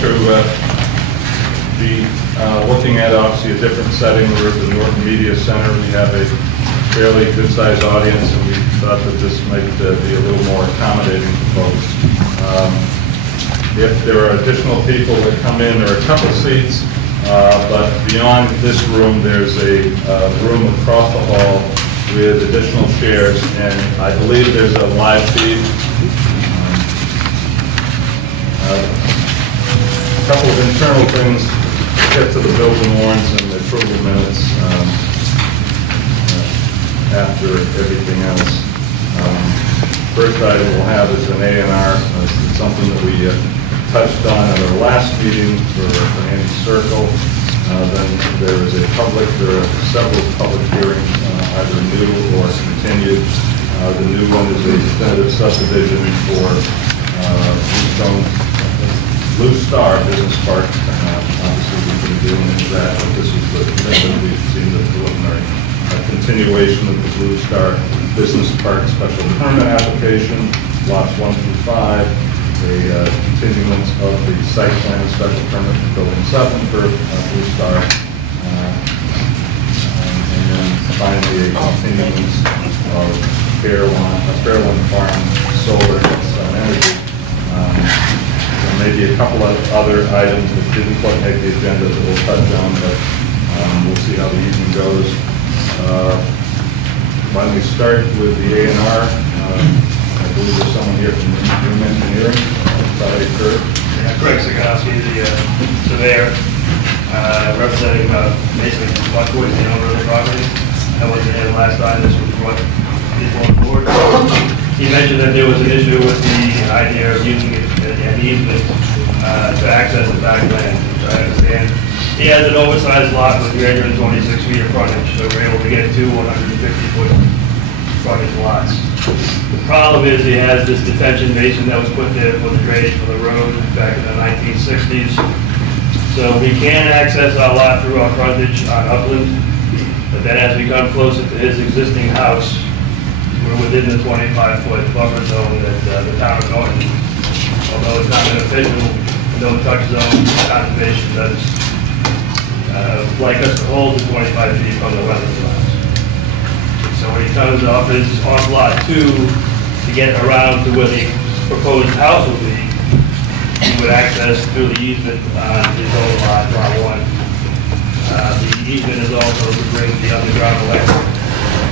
to be looking at obviously a different setting. We're at the Norton Media Center. We have a fairly good-sized audience, and we thought that this might be a little more accommodating to folks. If there are additional people that come in, there are a couple seats, but beyond this room, there's a room across the hall with additional chairs, and I believe there's a live feed. A couple of internal things to get to the bills and warrants and the approval minutes after everything else. First item we'll have is an A&R. It's something that we touched on at our last meeting for Andy Circle. Then there is there are several public hearings, either new or continued. The new one is a definitive subdivision for Blue Star Business Park. Obviously, we've been dealing with that, but this is the thing that we've seen the preliminary continuation of the Blue Star Business Park special permit application, lots 1 through 5, a continuance of the site plan special permit for building 7 for Blue Star, and then finally a continuance of Fairlawn Farm Solar and Sun Energy. Maybe a couple of other items that didn't quite make the agenda that we'll touch on, but we'll see how the evening goes. Why don't we start with the A&R? I believe there's someone here from Room Engineering. Sorry, Kurt. Yeah, Craig Sagowski, the surveyor, representing basically what was the owner of the property. I wasn't here last time. This was brought before the board. He mentioned that there was an issue with the idea of using it an easement to access the back land, which I understand. He has an oversized lot with 326 feet of frontage, so we're able to get two 150-foot frontage lots. The problem is he has this detention basin that was put there for the drainage for the road back in the 1960s. So he can access our lot through our frontage on Upland, but then as we come closer to his existing house, we're within the 25-foot buffer zone that the town of Norton, although it's not an official no-touch zone, conservation does like us to hold the 25 feet from the wetlands line. So when he comes off lot 2 to get around to where the proposed house will be, he would access through the easement on his own lot 1. The easement is also to bring the underground electric.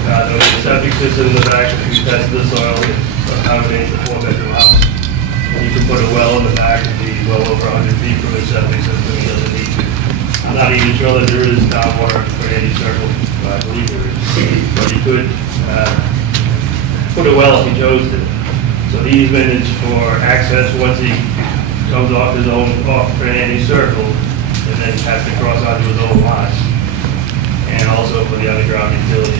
There's a septic system in the back that we tested the soil to accommodate the 4-bedroom house. You can put a well in the back and be well over 100 feet from the septic system. He doesn't need to. I'm not even sure that there is town water for any circle. I believe there is. But he could put a well if he chose to. So the easement is for access once he comes off his own, off Andy Circle, and then has to cross onto his own lot. And also for the underground utilities.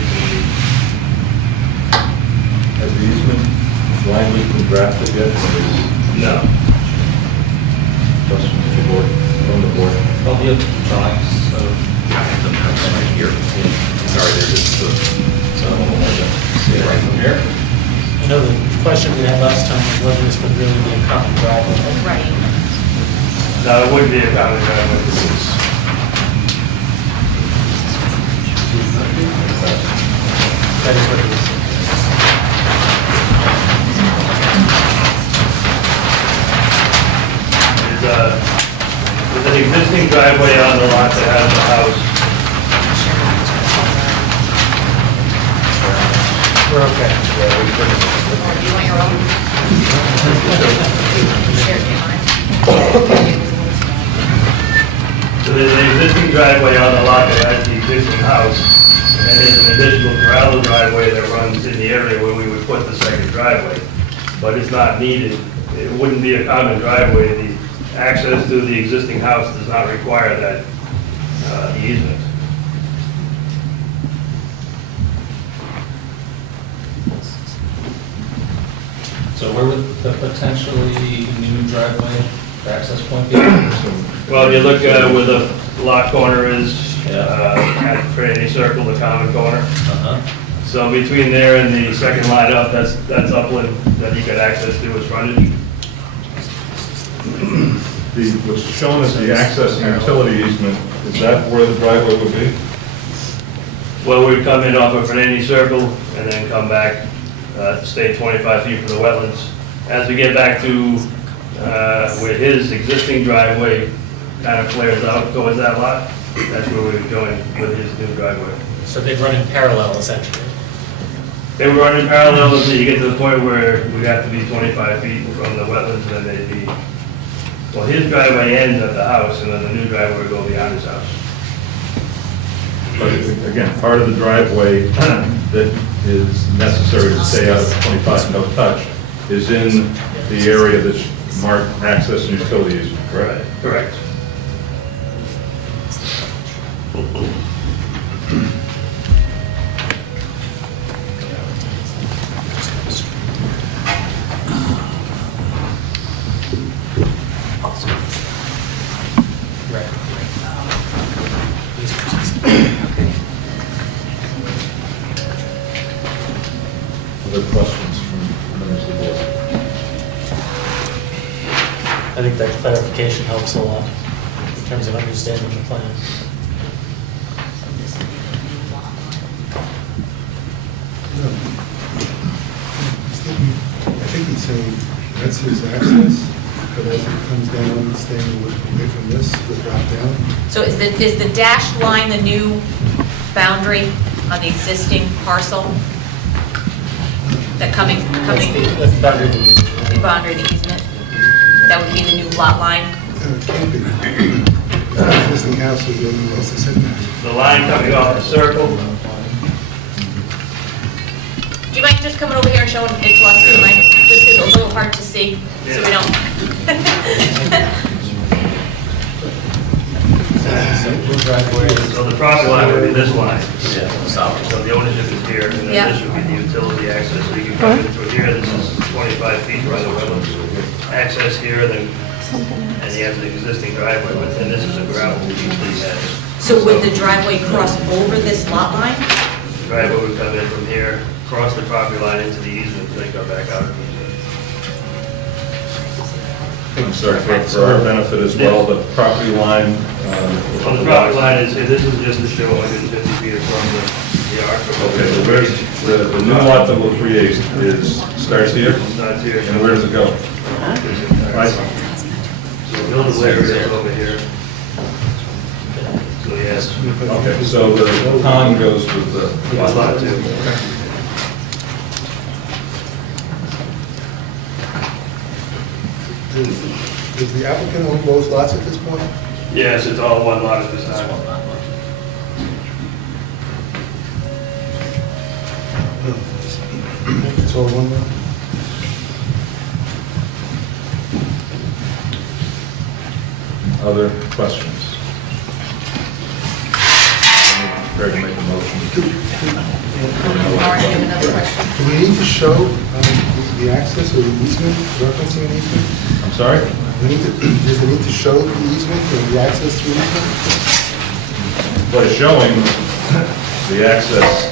Has the easement language been drafted yet? No. Questions from the board? Well, the drawings of the house right here. Sorry, they're just see it right from here. I know the question we had last time was whether this would really be a common driveway. Right. No, it wouldn't be a common driveway. This is That is what it is. There's an existing driveway on the lot that has the house. We're okay. Do you want your own? Share mine. So there's an existing driveway on the lot that has the existing house, and then there's an additional gravel driveway that runs in the area where we would put the second driveway. But it's not needed. It wouldn't be a common driveway. The access to the existing house does not require that easement. So where would the potentially new driveway access point be? Well, if you look where the lot corner is, Yeah. at Trinity Circle, the common corner. Uh-huh. So between there and the second line up, that's upland that you could access to as frontage. What's shown as the access and utility easement, is that where the driveway would be? Well, we come in off of Fernandez Circle and then come back, stay 25 feet from the wetlands. As we get back to where his existing driveway kind of flares out towards that lot, that's where we're going with his new driveway. So they'd run in parallel essentially. They were running parallel until you get to the point where we have to be 25 feet from the wetlands, and then they'd be, well, his driveway ends at the house, and then the new driveway would go beyond his house. But again, part of the driveway that is necessary to stay out of 25 no touch is in the area that's marked access and utility easement, correct? Correct. Other questions from members of the board? I think that clarification helps a lot in terms of understanding the plan. I think he's saying that's his access, but as it comes down, staying away from this, will drop down. So is the dashed line the new boundary on the existing parcel? That coming, That's the boundary of the easement. the boundary of the easement? That would be the new lot line? It can't be. The existing house is in, what's the setback? The line coming off the circle, Do you mind just coming over here and showing it to us? Tonight? This is a little hard to see, so we don't. so the property line would be this line. Yeah, south. So the ownership is here, and Yeah. then this would be the utility access. So you can come in through here, this is 25 feet right of wetlands. Access here, then, and he has the existing driveway, but then this is a gravel piece that he has. So would the driveway cross over this lot line? The driveway would come in from here, cross the property line into the easement, then go back out of the easement. I'm sorry, for our benefit as well, the property line. So the property line is, this is just to show 150 feet from the arc. Okay, so where's, the new lot that we'll create starts here, Starts here. and where does it go? Right. So the buildable area is over here. So yes, Okay, so the pond goes with the lot lot. two. Does the applicant own both lots at this point? Yes, it's all one lot at this time. It's all one lot? Other questions? Prepared to make a motion. Lauren, you have another question? Do we need to show the access or the easement, referencing an easement? I'm sorry? Does it need to show the easement or the access through easement? But it's showing the access,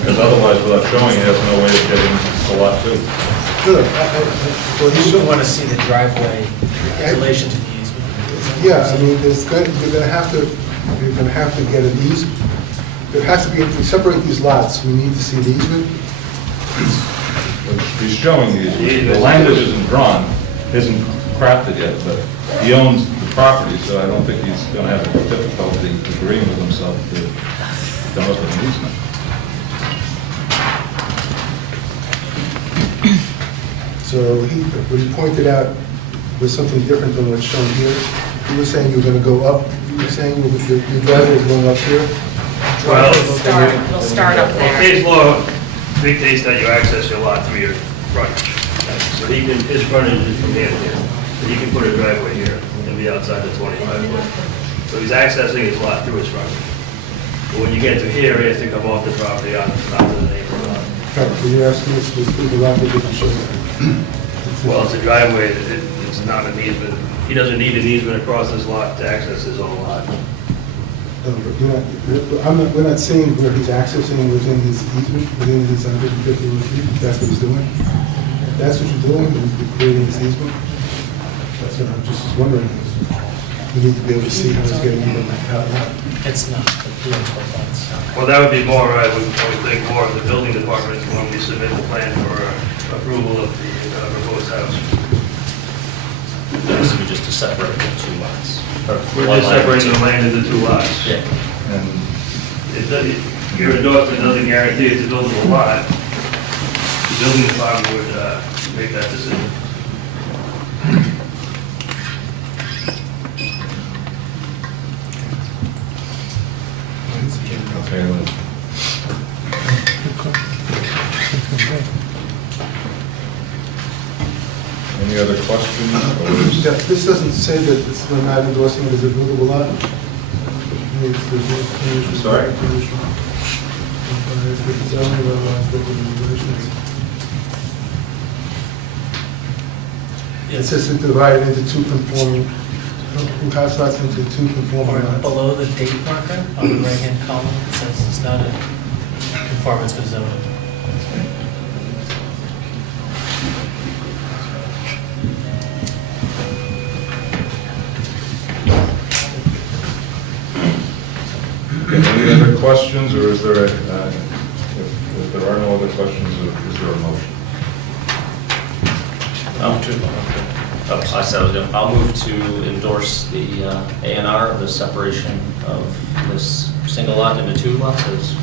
because otherwise without showing, it has no way of getting a lot two. Good. Well, You he's would want to see the driveway in relation to the easement. Yeah, I mean, you're gonna have to get an easement. There has to be, if we separate these lots, we need to see the easement. He's showing the language isn't drawn, isn't crafted yet, but he owns the property, so I don't think he's gonna have a difficulty agreeing with himself to develop an easement. So what he pointed out was something different than what's shown here. He was saying you were gonna go up, you were saying your driveway is going up here? Well, We'll start up well, there. case law dictates that you access your lot through your frontage. So he can, his frontage is from here to here. So he can put a driveway here and be outside the 25 foot. So he's accessing his lot through his frontage. But when you get to here, he has to come off the property onto the neighbor's lot. Right, so you're asking us to through the lot that didn't show that. Well, it's a driveway, it's not an easement. He doesn't need an easement across his lot to access his own lot. But we're not saying where he's accessing within his easement, within his 150 feet, that's what he's doing? That's what you're doing, you're creating this easement? that's what I'm just wondering. We need to be able to see how it's getting even out. It's not, the plans were lots. Well, that would be more, I would think more of the building department when we submit the plan for approval of the proposed house. This would be just to separate the two lots. Or We're one just lot separating the two. land into two lots. Yeah. And Your endorsement doesn't guarantee it's a buildable lot. The building department would make that decision. Okay, then. Any other questions? Yeah, this doesn't say that it's, we're not endorsing it as a buildable lot. Sorry? It says to divide it into two conforming, house lots into two conforming Or lots. below the date marker on the right-hand column, it says it's not a conformance with zoning. Any other questions, or is there, if there are no other questions, is there a motion? I said I was gonna, I'll move to endorse the A&R, the separation of this single lot into two lots as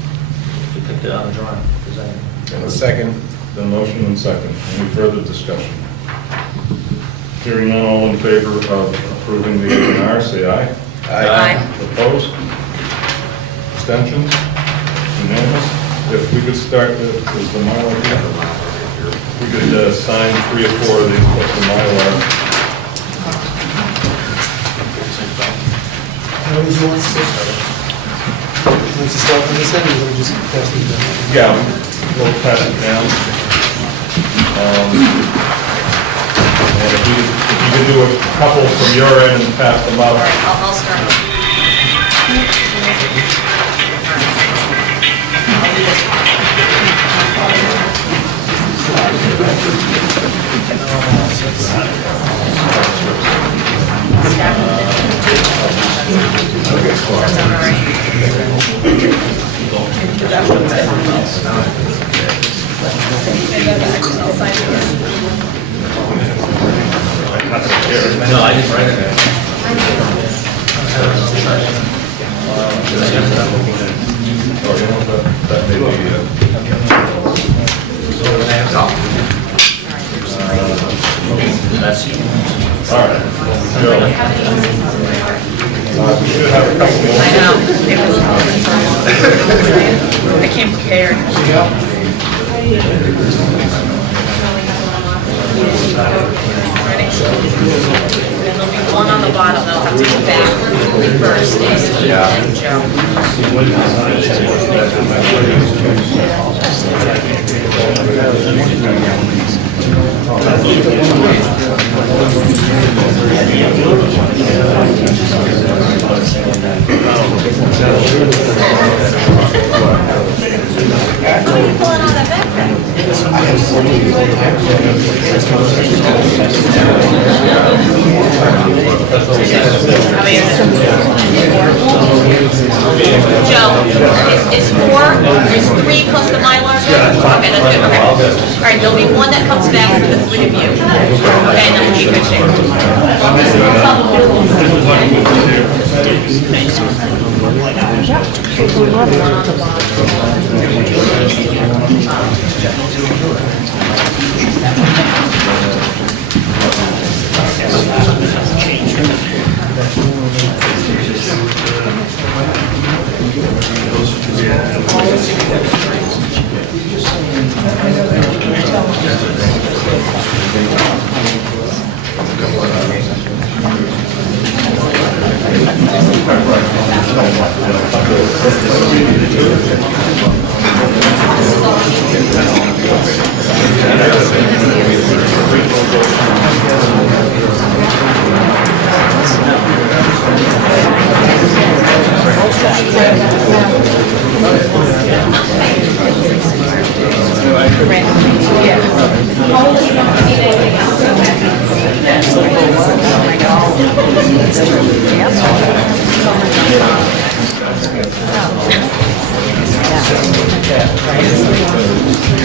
depicted on the drawing presented. And a second. The motion and second. Any further discussion? Hearing none, all in favor of approving the A&R, say aye. Aye. Opposed? Abstentions? Unanimous? If we could start with the Mylar here. We could sign 3 or 4 of these plus the Mylar. How does he want to start? Wants to start on this end, or you want to just pass it down? Yeah, we'll pass it down. And if you could do a couple from your end and pass them All out. right, I'll start. All right. I'll do this one. Stack them. That sound all right? I'll sign this. No, I didn't write it. Oh, you know, that may be, That's you. all right. Joe. We should have a couple more. I know. It was I came prepared. Ready? And there'll be one on the bottom that'll have to go backward first, Stacy, and Joe. What are you pulling out of that backpack? How many is it? Joe, is 4, is 3 plus the Mylar? Okay, that's good, okay. All right, there'll be one that comes back for the 3 of you. Okay, and then we'll keep it there.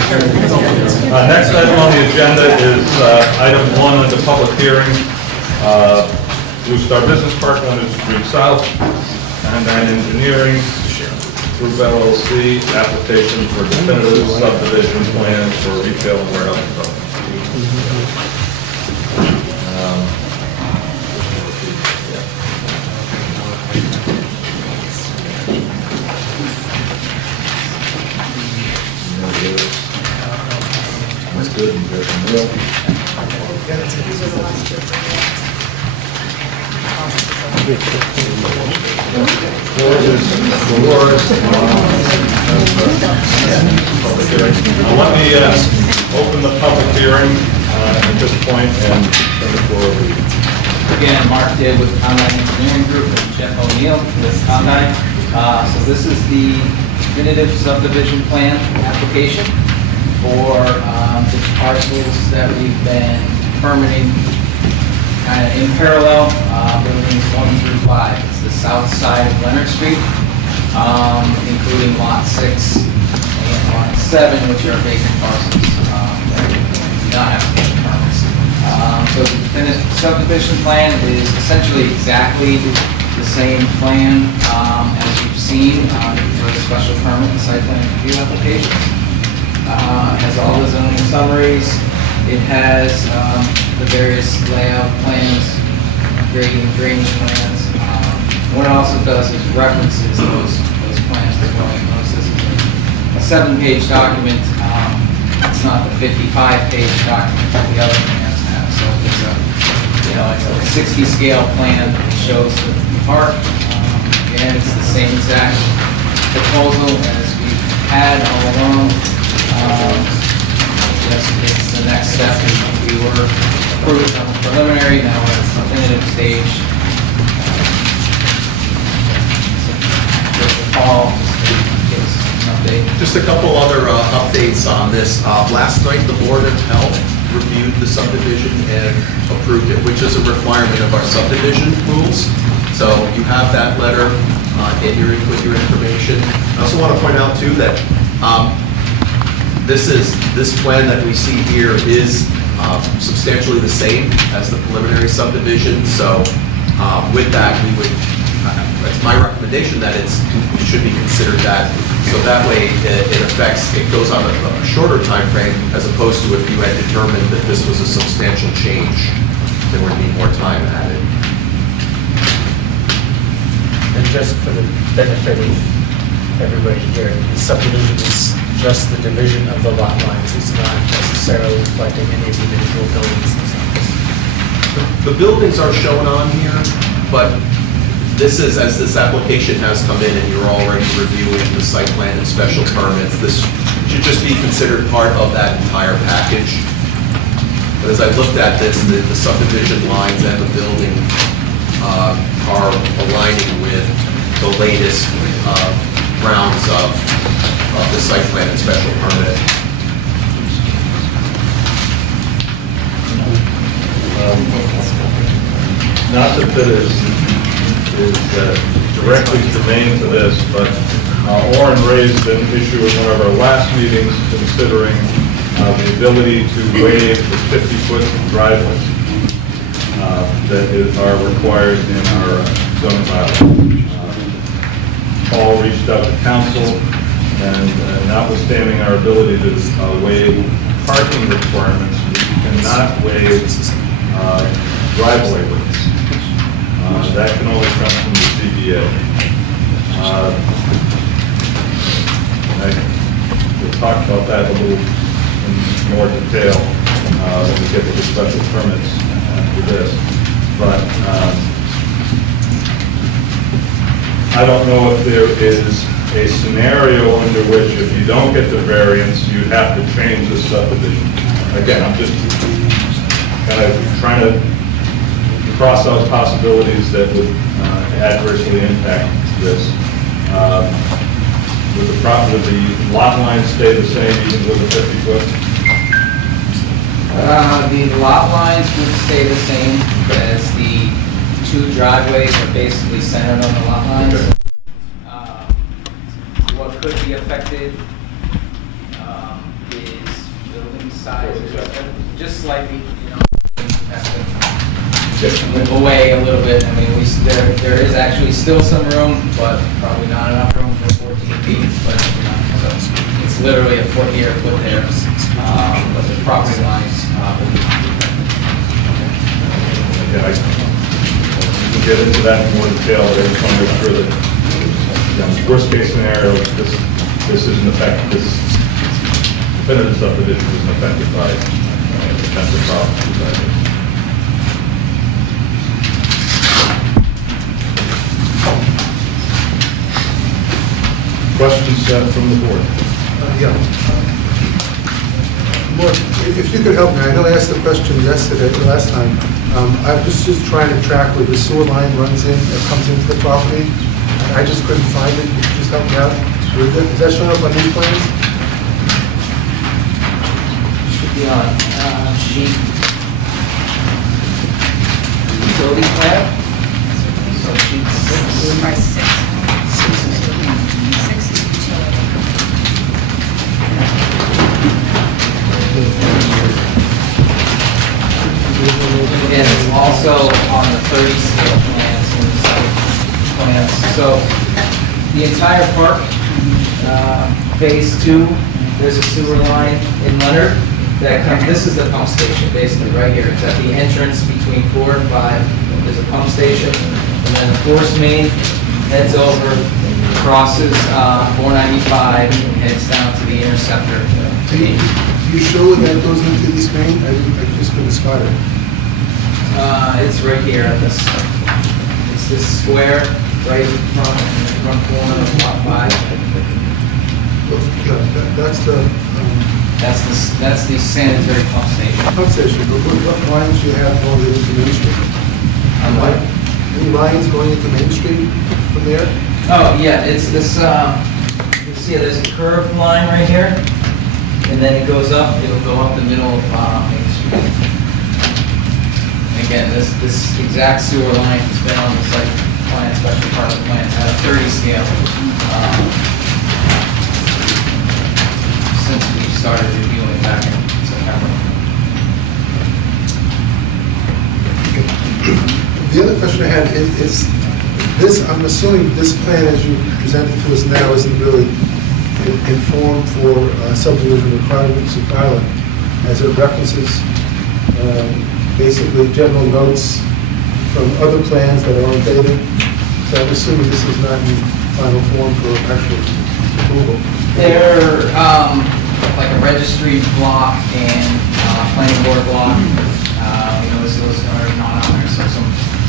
Next item on the agenda is item 1 under public hearing, Blue Star Business Park, Leonard Street South, and engineering, Group LLC, application for definitive subdivision plans for retail and warehouse development. That's good. You got some real- Public hearing. Let me open the public hearing at this point and turn the floor over to you. Again, Mark Dibb with Conrad Engineering Group and Jeff O'Neill with Conrad. So this is the definitive subdivision plan application for the parcels that we've been permitting kind of in parallel, buildings 1 through 5. It's the south side of Leonard Street, including lot 6 and lot 7, which are vacant parcels that do not have to get permits. So the definitive subdivision plan is essentially exactly the same plan as you've seen for the special permit and site plan review applications. It has all the zoning summaries. It has the various layout plans, grading, drainage plans. What it also does is references those plans as well. You notice this is a 7-page document. It's not the 55-page document that the other plans have. So it's a 60 scale plan that shows the park. And it's the same exact proposal as we've had all along. Yes, it's the next step. We were approved on the preliminary, now we're at the definitive stage. Paul, just give us an update. Just a couple other updates on this. Last night, the Board of Health reviewed the subdivision and approved it, which is a requirement of our subdivision rules. So you have that letter with your information. I also want to point out too that this plan that we see here is substantially the same as the preliminary subdivision. So with that, it's my recommendation that it should be considered that. So that way, it goes on a shorter time frame as opposed to if you had determined that this was a substantial change, there would be more time added. And just for the benefit of everybody here, the subdivision is just the division of the lot lines. It's not necessarily reflecting any of the individual buildings themselves. The buildings are shown on here, but this is, as this application has come in and you're already reviewing the site plan and special permits, this should just be considered part of that entire package. But as I looked at this, the subdivision lines and the building are aligning with the latest rounds of the site plan and special permit. Not that that is directly germane to this, but Orin raised an issue at one of our last meetings considering the ability to waive the 50-foot driveways that are required in our zoning bylaw. Paul reached out to council, and notwithstanding our ability to waive parking requirements, we cannot waive driveway widths. That can only come from the ZBA. We'll talk about that a little in more detail when we get to the special permits after this. But I don't know if there is a scenario under which if you don't get the variance, you'd have to change the subdivision. Again, I'm just kind of trying to cross out possibilities that would adversely impact this. Would the lot lines stay the same even with the 50-foot? The lot lines would stay the same as the 2 driveways are basically centered on the lot lines. Okay. What could be affected is size, just slightly, you know, have to just move away a little bit. I mean, there is actually still some room, but probably not enough room for 14 feet, but, you know, so it's literally a foot here, a foot there, but the property lines, will be. Yeah, we'll get into that in more detail, but I just want to make sure that, worst case scenario, this isn't affected, this definitive subdivision isn't affected by potential problems. Questions from the board? Yeah. Mark, if you could help me, I know I asked the question yesterday, last time. I was just trying to track where the sewer line runs in, that comes into the property. I just couldn't find it. Could you just help me out? Is that showing up on these plans? Should be on, sheet. Utility plan. So sheet 6. Or 6. 6 is utility. And it's also on the 30 scale plans and the site plans. So the entire park, phase 2, there's a sewer line in Leonard that comes, this is the pump station, basically, right here. It's at the entrance between 4 and 5. There's a pump station, and then the force main heads over, crosses 495, and heads down to the interceptor. Do you show that goes into East Main? I just couldn't spot it. It's right here, it's this square, right in front corner of lot 5. That's the That's the sanitary pump station. pump station. But what lines do you have going into Main Street? On what? Any lines going into Main Street from there? Oh, yeah, it's this, you see, there's a curved line right here, and then it goes up, it'll go up the middle of Main Street. And again, this exact sewer line has been on the site plan, special part of the plan, at a 30 scale, since we started reviewing back in September. The other question I had is this, I'm assuming this plan as you presented to us now isn't really informed for subdivision requirements of pilot, as it references basically general notes from other plans that are outdated. So I'm assuming this is not in final form for actual approval. They're like a registry block and planning board block. You know, those are not on there, so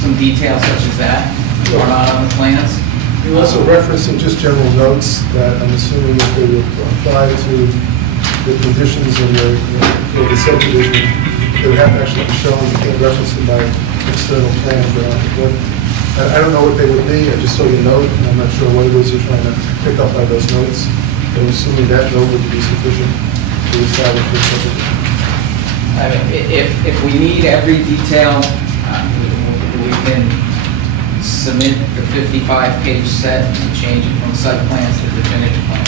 some details such as that are not on the plans. You're also referencing just general notes that I'm assuming that they would apply to the conditions in for the subdivision. They would have to actually be shown, you can't reference them by external plans. But I don't know what they would be, I just saw your note, and I'm not sure what it is you're trying to pick up by those notes. I'm assuming that note would be sufficient to establish the subdivision. I mean, if we need every detail, we can submit the 55-page set and change it from site plans to definitive plan.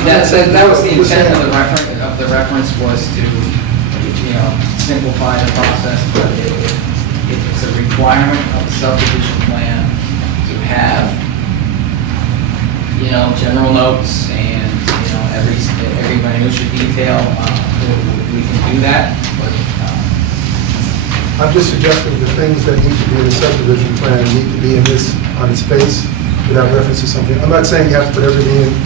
That was the intent of the reference was to, you know, simplify the process, but if it's a requirement of the subdivision plan to have, you know, general notes and, you know, every minutia detail, we can do that, but, I'm just suggesting the things that need to be in the subdivision plan need to be in this, on its face, without reference to something. I'm not saying you have to put everything in.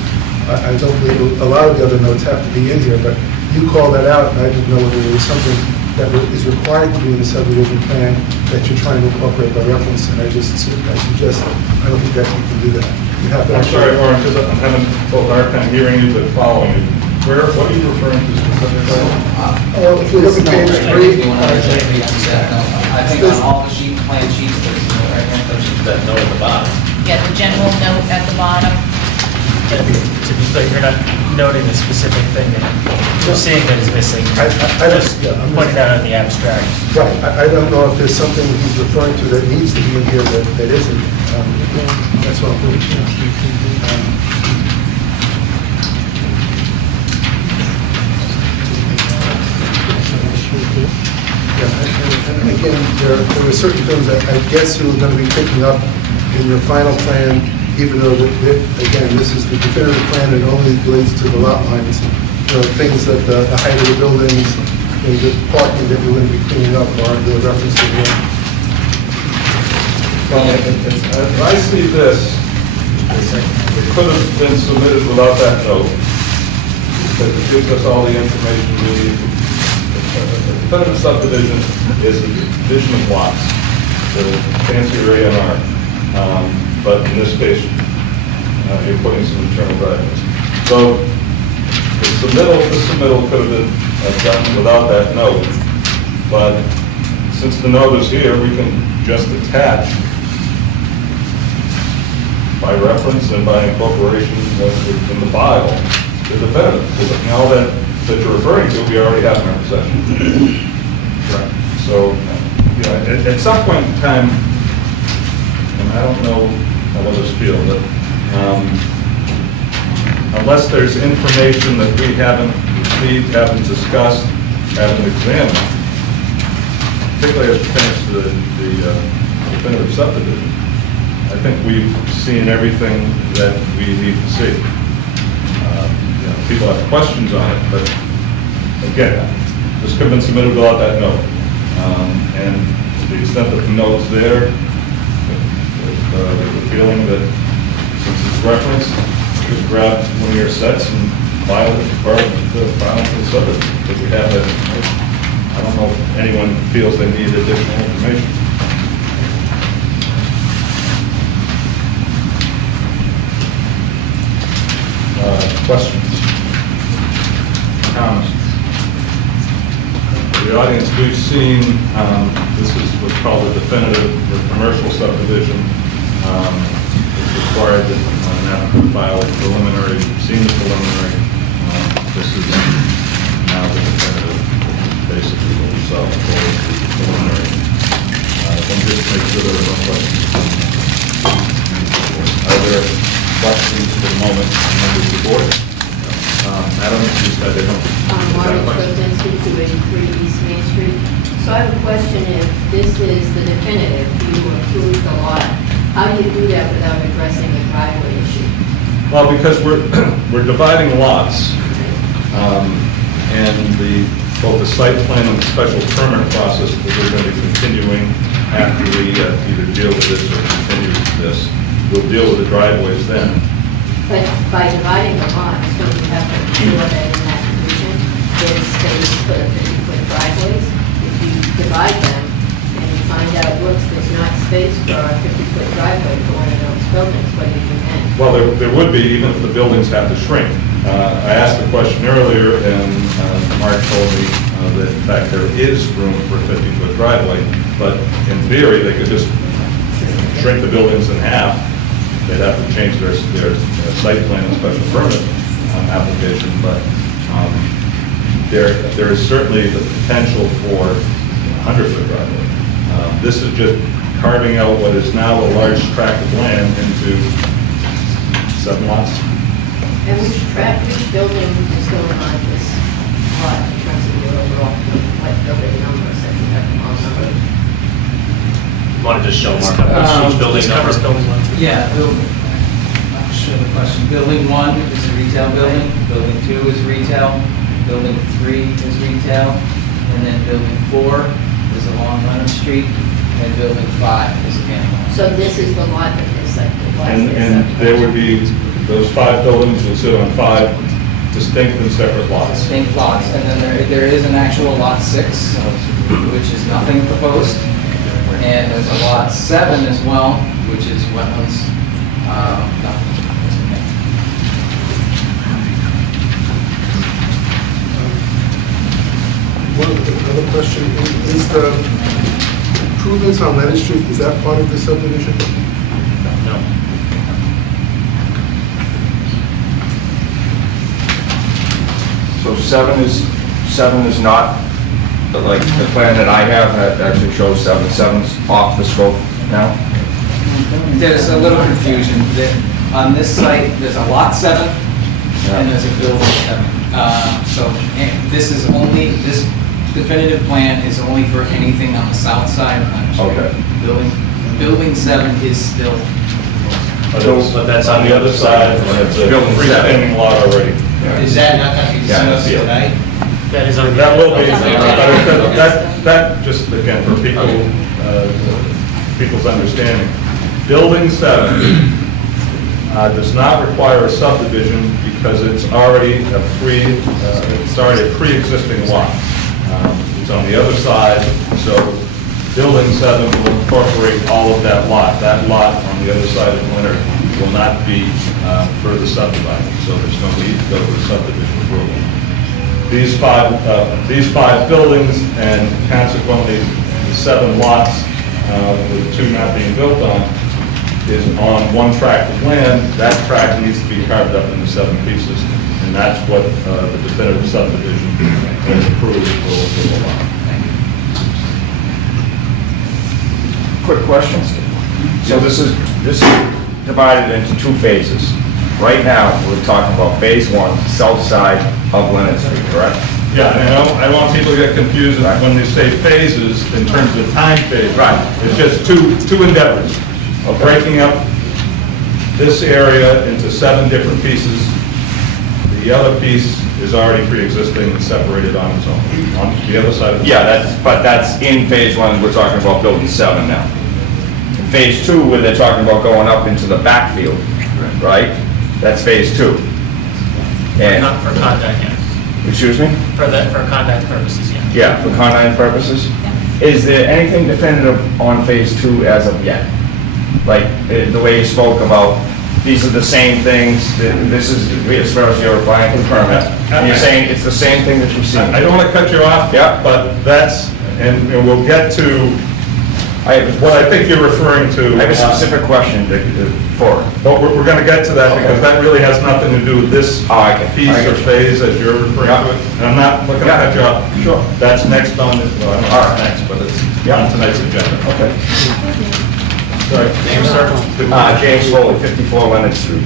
I don't believe a lot of the other notes have to be in here, but you called that out, and I didn't know whether there was something that is required to be in the subdivision plan that you're trying to incorporate by reference, and I suggest, I don't think that you can do that. You have to I'm sorry, actually. Warren, because I'm having both hard time hearing you but following you. What are you referring to specifically? If you look at page If 3, you want to read that, no, I think on all the plan sheets, there's no right hand touch. That note at the bottom. Yeah, the general note at the bottom. To be clear, you're not noting a specific thing that you're seeing that is missing. I don't- Just yeah, I'm pointing out on the abstract. right, I don't know if there's something he's referring to that needs to be in here that isn't. That's what I'm thinking. there were certain things that I guess you were going to be picking up in your final plan, even though, again, this is the definitive plan and only relates to the lot lines. You know, things that the height of the buildings, and the parking that you're going to be cleaning up are the references here. Well, as I see this, it could have been submitted without that note, because it gives us all the information we need. A definitive subdivision is a division of lots, the fancier A&R. But in this case, you're putting some internal driveways. So the submittal could have been done without that note, but since the note is here, we can just attach by reference and by incorporation in the file the definitive. And all that you're referring to, we already have in our possession. So, at some point in time, and I don't know how others feel, but unless there's information that we haven't received, haven't discussed, haven't examined, particularly as it pertains to the definitive subdivision, I think we've seen everything that we need to see. People have questions on it, but again, this could have been submitted without that note. And to the extent that the note's there, with the feeling that since it's referenced, just grab one of your sets and file it as part of the filing for the subdivision. Because we have that information. I don't know if anyone feels they need additional information. Questions? Comments? For the audience, we've seen, this is what's called a definitive or commercial subdivision. It's required that an applicant file a preliminary, seen the preliminary. This is now the definitive, basically what we saw before the preliminary. Let me just make sure there are no questions. Are there questions for the moment, members of the board? Madam, you said they don't. Margaret Kozinski, 283 East Main Street. So I have a question, if this is the definitive, you approve the lot, how do you do that without addressing the driveway issue? Well, because we're dividing lots, and both the site plan and the special permit process that we're going to be continuing after we either deal with this or continue this. We'll deal with the driveways then. But by dividing the lots, don't you have to ensure that in that division, there's space for the 50-foot driveways? If you divide them and you find out, whoops, there's not space for a 50-foot driveway for one of those buildings, what do you do then? Well, there would be, even if the buildings have to shrink. I asked a question earlier, and Mark told me that in fact there is room for a 50-foot driveway, but in theory, they could just shrink the buildings in half. They'd have to change their site plan and special permit application, but there is certainly the potential for a 100-foot driveway. This is just carving out what is now a large tract of land into 7 lots. And which building is going on this lot in terms of your overall, what building number, so you have them all numbered? Want to just show Mark each building number? Yeah, I'll show the question. Building 1 is a retail building, building 2 is retail, building 3 is retail, and then building 4 is along Leonard Street, and building 5 is again along. So this is the lot that is like the lot. And there would be, those 5 buildings would sit on 5 distinct and separate lots. Distinct lots, and then there is an actual lot 6, which is nothing proposed. And there's a lot 7 as well, which is wetlands. Nothing. Another question, is the improvements on Leonard Street, is that part of the subdivision? No. So 7 is not, like, the plan that I have that actually shows 7. 7's off the scope now? There's a little confusion. On this site, there's a lot 7, and there's a building 7. So and this is only, this definitive plan is only for anything on the south side of Leonard Street. Okay. Building 7 is still, But that's on the other side, and it's a Building seven. freestanding lot already. Is that not going to be Yeah, discussed yeah. tonight? That is on. That will be, That's on the but agenda. that, just again, for people, people's understanding, Building 7 does not require a subdivision because it's already a pre-existing lot. It's on the other side, so Building 7 will incorporate all of that lot. That lot on the other side of Leonard will not be further subdivided, so there's no need to go to the subdivision approval. These five buildings, and consequently the 7 lots, with 2 not being built on, is on one tract of land. That tract needs to be carved up into 7 pieces, and that's what the definitive subdivision, when approved, will allow. Quick question. So this is divided into 2 phases. Right now, we're talking about phase 1, south side of Leonard Street, correct? Yeah, and I don't want people to get confused when they say phases in terms of time phase. Right. It's just two endeavors, of breaking up this area into 7 different pieces. The other piece is already pre-existing and separated on its own, on the other side of the... Yeah, but that's in phase 1, we're talking about building 7 now. In phase 2, where they're talking about going up into the backfield, right? That's phase 2. And, Not for contact, yeah. excuse me? For contact purposes, yeah. Yeah, for content purposes? Is there anything definitive on phase 2 as of yet? Like, the way you spoke about, these are the same things, this is, as far as you're applying for the permit, and you're saying it's the same thing that you've seen? I don't want to cut you off, Yeah. but that's, and we'll get to what I think you're referring to. I have a specific question for it. But we're going to get to that because that really has nothing to do with this Oh, I get it. piece I or get it. phase as you're referring Yeah. to it. And I'm not looking to Yeah. cut you off. Sure. That's next on, well, I don't know All what's right. next, but it's Yeah. on tonight's agenda. Okay. Sorry. Name, sir? James Foley, 54 Leonard Street.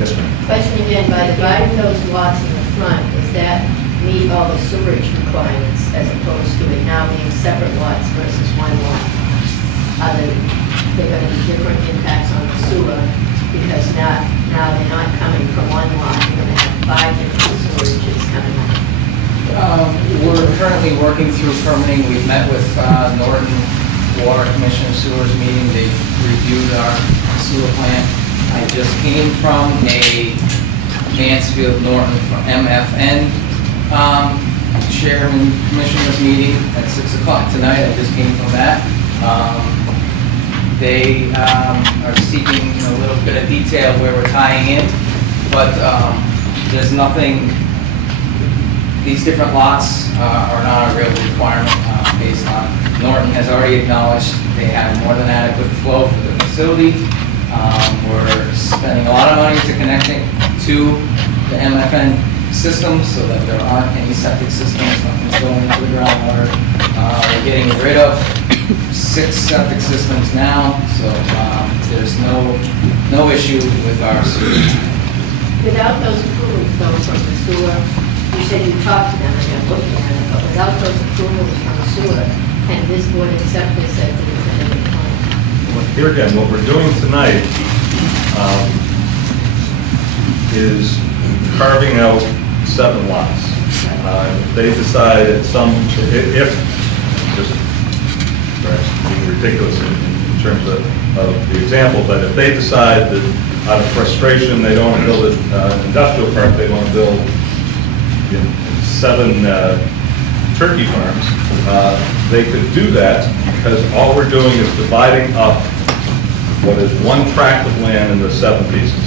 Yes, ma'am. Question again, by dividing those lots in the front, does that meet all the sewerage requirements as opposed to it now being separate lots versus one lot? Are there going to be different impacts on the sewer because now they're not coming from one lot, you're going to have 5 different sewages coming out? we're currently working through permitting. We've met with Norton Water Commission Sewers meeting. They reviewed our sewer plant. I just came from a Mansfield Norton from MFN Chairman Commissioners meeting at 6 o'clock tonight. I just came from that. They are seeking a little bit of detail where we're tying in, but there's nothing, these different lots are not a real requirement based on, Norton has already acknowledged they have more than adequate flow for the facility. We're spending a lot of money to connecting to the MFN system so that there aren't any septic systems, nothing's going into the groundwater. We're getting rid of 6 septic systems now, so there's no issue with our sewer. Without those approvals though from the sewer, you said you talked to them and they're looking at it, but without those approvals from the sewer, can this board accept this as the definitive plan? Here again, what we're doing tonight is carving out 7 lots. If they decide at if, just perhaps being ridiculous in terms of the example, but if they decide that out of frustration, they don't want to build an industrial park, they want to build 7 turkey farms, they could do that because all we're doing is dividing up what is one tract of land into 7 pieces.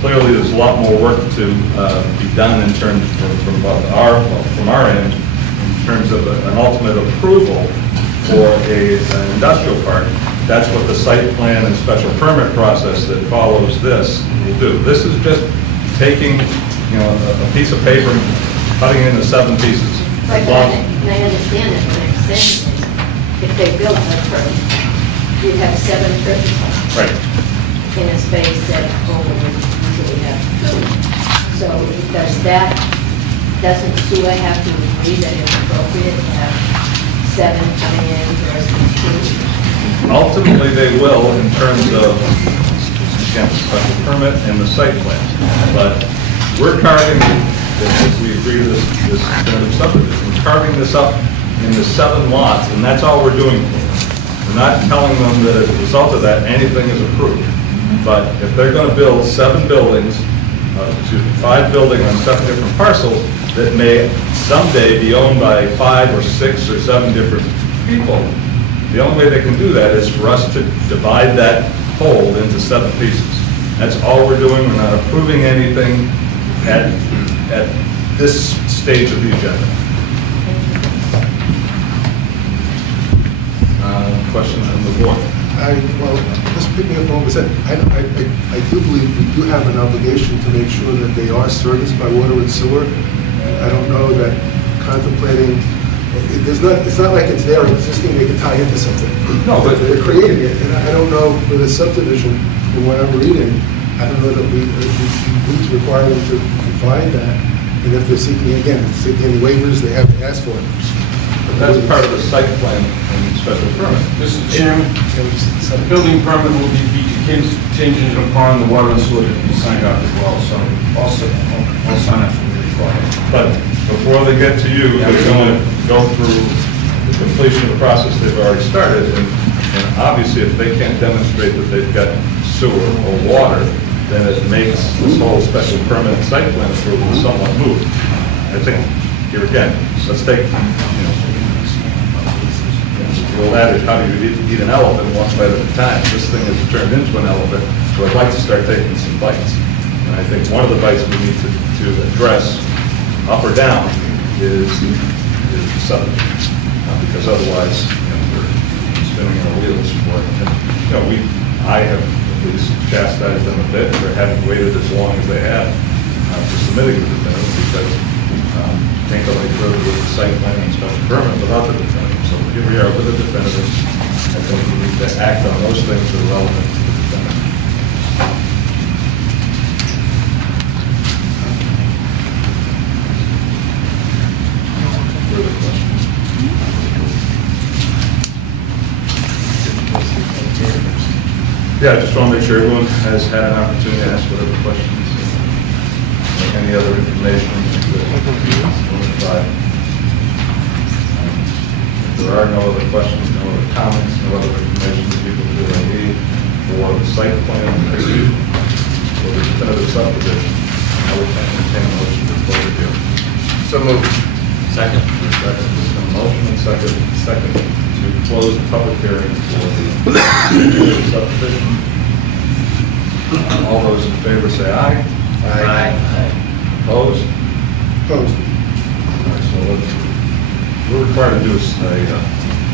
Clearly, there's a lot more work to be done in terms from our end, in terms of an ultimate approval for an industrial park. That's what the site plan and special permit process that follows this will do. This is just taking, a piece of paper, and cutting it into 7 pieces. Right, but I understand that, what I'm saying is, if they built a turkey, you'd have 7 turkey farms. Right. In a space that only would usually have 2. So does that doesn't SUA have to agree that it's appropriate to have 7 coming in versus 2? Ultimately, they will in terms of, again, the special permit and the site plan. But we're carving, if we agree to this definitive subdivision, we're carving this up into 7 lots, and that's all we're doing for them. We're not telling them that as a result of that, anything is approved. But if they're going to build 7 buildings, 5 buildings on 7 different parcels that may someday be owned by 5 or 6 or 7 different people, the only way they can do that is for us to divide that whole into 7 pieces. That's all we're doing. We're not approving anything at this stage of the agenda. Questions from the board? Well, just picking up on what was said, I do believe we do have an obligation to make sure that they are serviced by water and sewer. I don't know that contemplating, it's not like it's there existing, they can tie into something. No, but They're creating it, and I don't know for the subdivision, from what I'm reading, I don't know that we need to require them to provide that. And if they're seeking any waivers, they have to ask for it. that's part of the site plan and special permit. Mr. Chairman, the building permit will be contingent upon the water and sewer to be signed off as well, so also, I'll sign up for the requirement. But before they get to you, they're going to go through the completion of the process they've already started. And obviously, if they can't demonstrate that they've got sewer or water, then it makes this whole special permit and site plan approval somewhat moot. I think, here again, let's take, the old adage, how do you eat an elephant one bite at a time? This thing has turned into an elephant, so I'd like to start taking some bites. And I think one of the bites we need to address, up or down, is the subdivision. Because otherwise, we're spinning our wheels for it. And, I have at least chastised them a bit for having waited as long as they have for submitting the definitive, because can't go any further with the site plan and special permit without the definitive. So here we are with the definitive. I think we need to act on those things that are relevant to the definitive. Further questions? Yeah, I just want to make sure everyone has had an opportunity to ask whatever questions, or any other information that was provided. If there are no other questions, no other comments, no other information that people feel they need for the site plan review or the definitive subdivision, I would entertain a motion to close the hearing. So moved. Second. Motion and second to close the public hearing for the definitive subdivision. All those in favor say aye. Opposed? Opposed. All right, so we're required to do a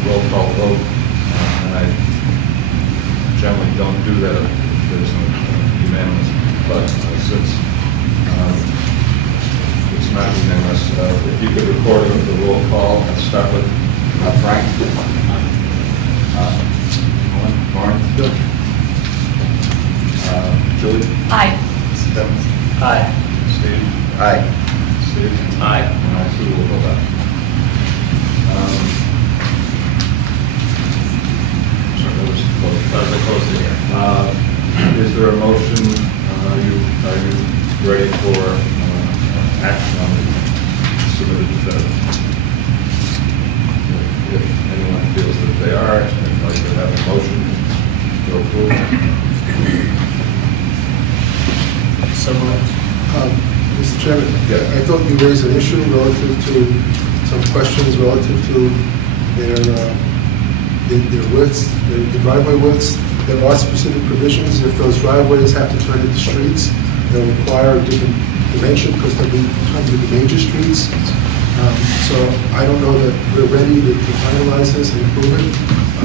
roll call vote, and I generally don't do that if there's a unanimous, but since it's not unanimous, if you could record it with the roll call, and start with Frank. Lauren? Julie? Aye. Tim? Aye. Steve? Aye. Steve? Aye. And I too will go back. Sorry, that was close. That was the close of the hearing. Is there a motion, are you ready for action on the submitted definitive? If anyone feels that they are, I'd like to have a motion to approve. So moved. Mr. Chairman, Yeah. I thought you raised an issue relative to some questions relative to their widths, the driveway widths. There are specific provisions. If those driveways have to turn into streets, they'll require a different dimension because they'll be turned into major streets. So I don't know that we're ready to finalize this and approve it.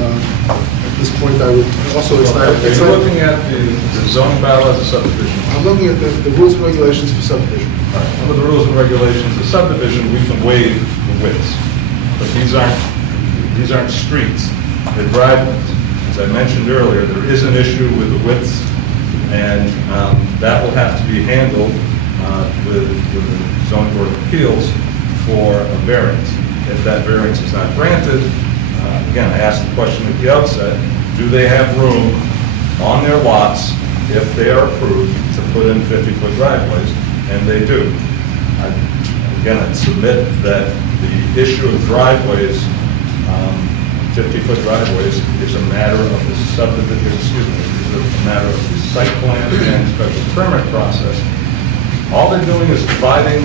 At this point, I would, also, it's not... If you're looking at the zoning bylaws of subdivision, I'm looking at the rules and regulations for subdivision. under the rules and regulations of subdivision, we can waive the widths. But these aren't streets, they're driveways. As I mentioned earlier, there is an issue with the widths, and that will have to be handled with with the zoning board of appeals for a variance. If that variance is not granted, again, I asked the question at the outset, do they have room on their lots, if they are approved, to put in 50-foot driveways? And they do. Again, I'd submit that the issue of driveways, 50-foot driveways, is a matter of the subdivision, is a matter of the site plan and special permit process. All they're doing is dividing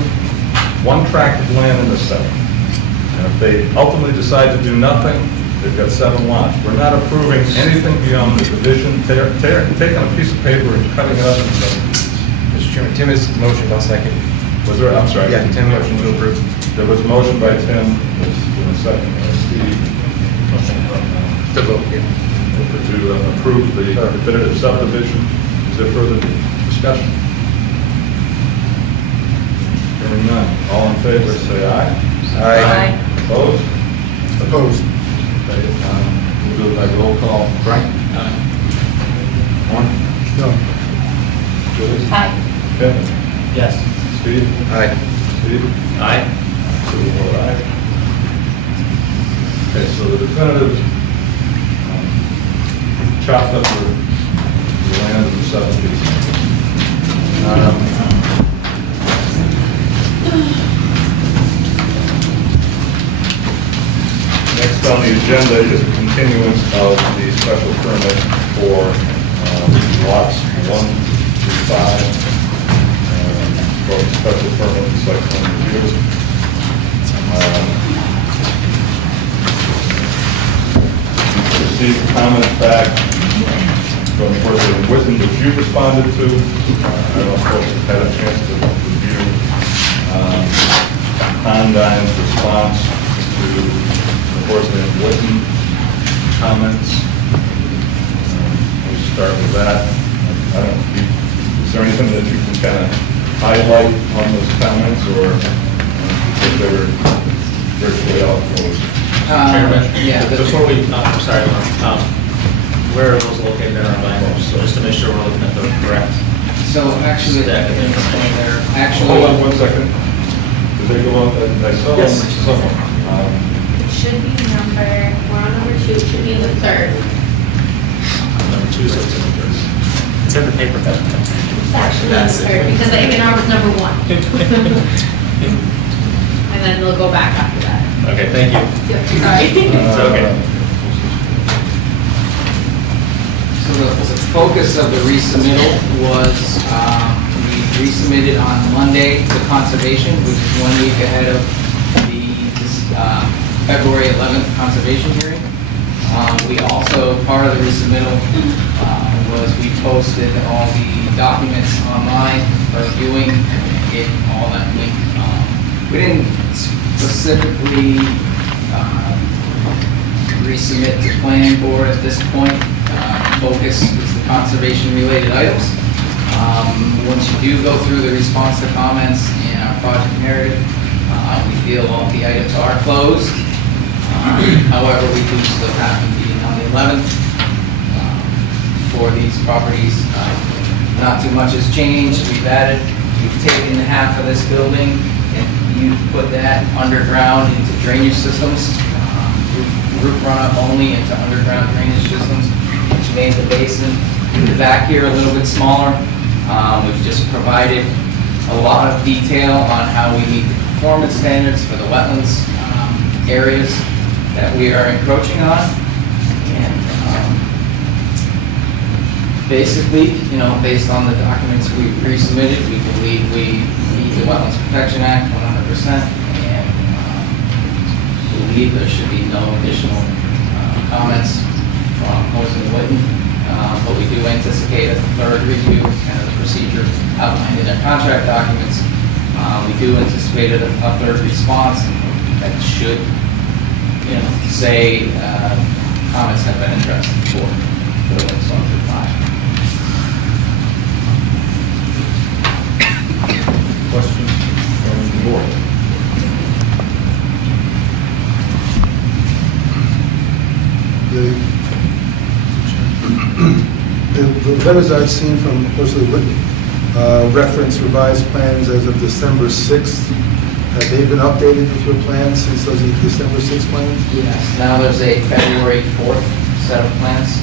one tract of land into 7. And if they ultimately decide to do nothing, they've got 7 lots. We're not approving anything beyond the division, taking a piece of paper and cutting it up into 7 pieces. Mr. Chairman, Tim has motioned, I'll second. Was there, I'm sorry. Yeah, Tim motion to approve. There was a motion by Tim, was in a second, Steve. To vote, yeah. To approve the definitive subdivision. Is there further discussion? Hearing none. All in favor, say aye. Aye. Opposed? Opposed. Okay, we'll do it by roll call. Frank? Warren? No. Julie? Aye. Kevin? Yes. Steve? Aye. Steve? Aye. So we vote aye. Okay, so the definitive chopped up the land into 7 pieces. Next on the agenda is a continuance of the special permit for lots 1 through 5, both special permit and site plan review. Received comments back from the person in Whitman, which you responded to. I don't know if folks have had a chance to review Condyne's response to the person in Whitman comments. We'll start with that. I don't, is there anything that you can kind of highlight on those comments, or if they were virtually all closed? Chairman? Yeah. Before we, I'm sorry, where are those located in our bylaws? So just to make sure we're looking at the correct. So actually, Stack of information. they're Hold on actually, 1 second. Did they go out, I saw them. Yes. It should be number, we're on number 2, it should be in the 3rd. Number 2 is in the first. It's in the paper. It's actually in the 3rd, because the A&R was number 1. And then they'll go back after that. Okay, thank you. Yep, sorry. It's okay. so the focus of the resubmittal was, we resubmitted on Monday to conservation, which is 1 week ahead of the February 11th conservation hearing. We also, part of the resubmittal was we posted all the documents online for viewing and gave all that link. We didn't specifically resubmit to planning board at this point. Focus is the conservation-related items. Once you do go through the response to comments in our project narrative, we feel all the items are closed. However, we do still have a meeting on the 11th for these properties. Not too much has changed. We've taken half of this building and you put that underground into drainage systems, roof runoff only into underground drainage systems, which made the basin in the back here a little bit smaller. We've just provided a lot of detail on how we meet the performance standards for the wetlands areas that we are encroaching on. And basically, based on the documents we pre-submitted, we believe we meet the Wetlands Protection Act 100%, and believe there should be no additional comments from Mosen and Whitten. But we do anticipate a 3rd review, kind of the procedure outlined in their contract documents. We do anticipate a 3rd response, and that should, say comments have been addressed for buildings 1 through 5. Questions from the board? The letters I've seen from mostly Whitman reference revised plans as of December 6th. Have they been updated with your plans since those December 6th plans? Yes, now there's a February 4th set of plans.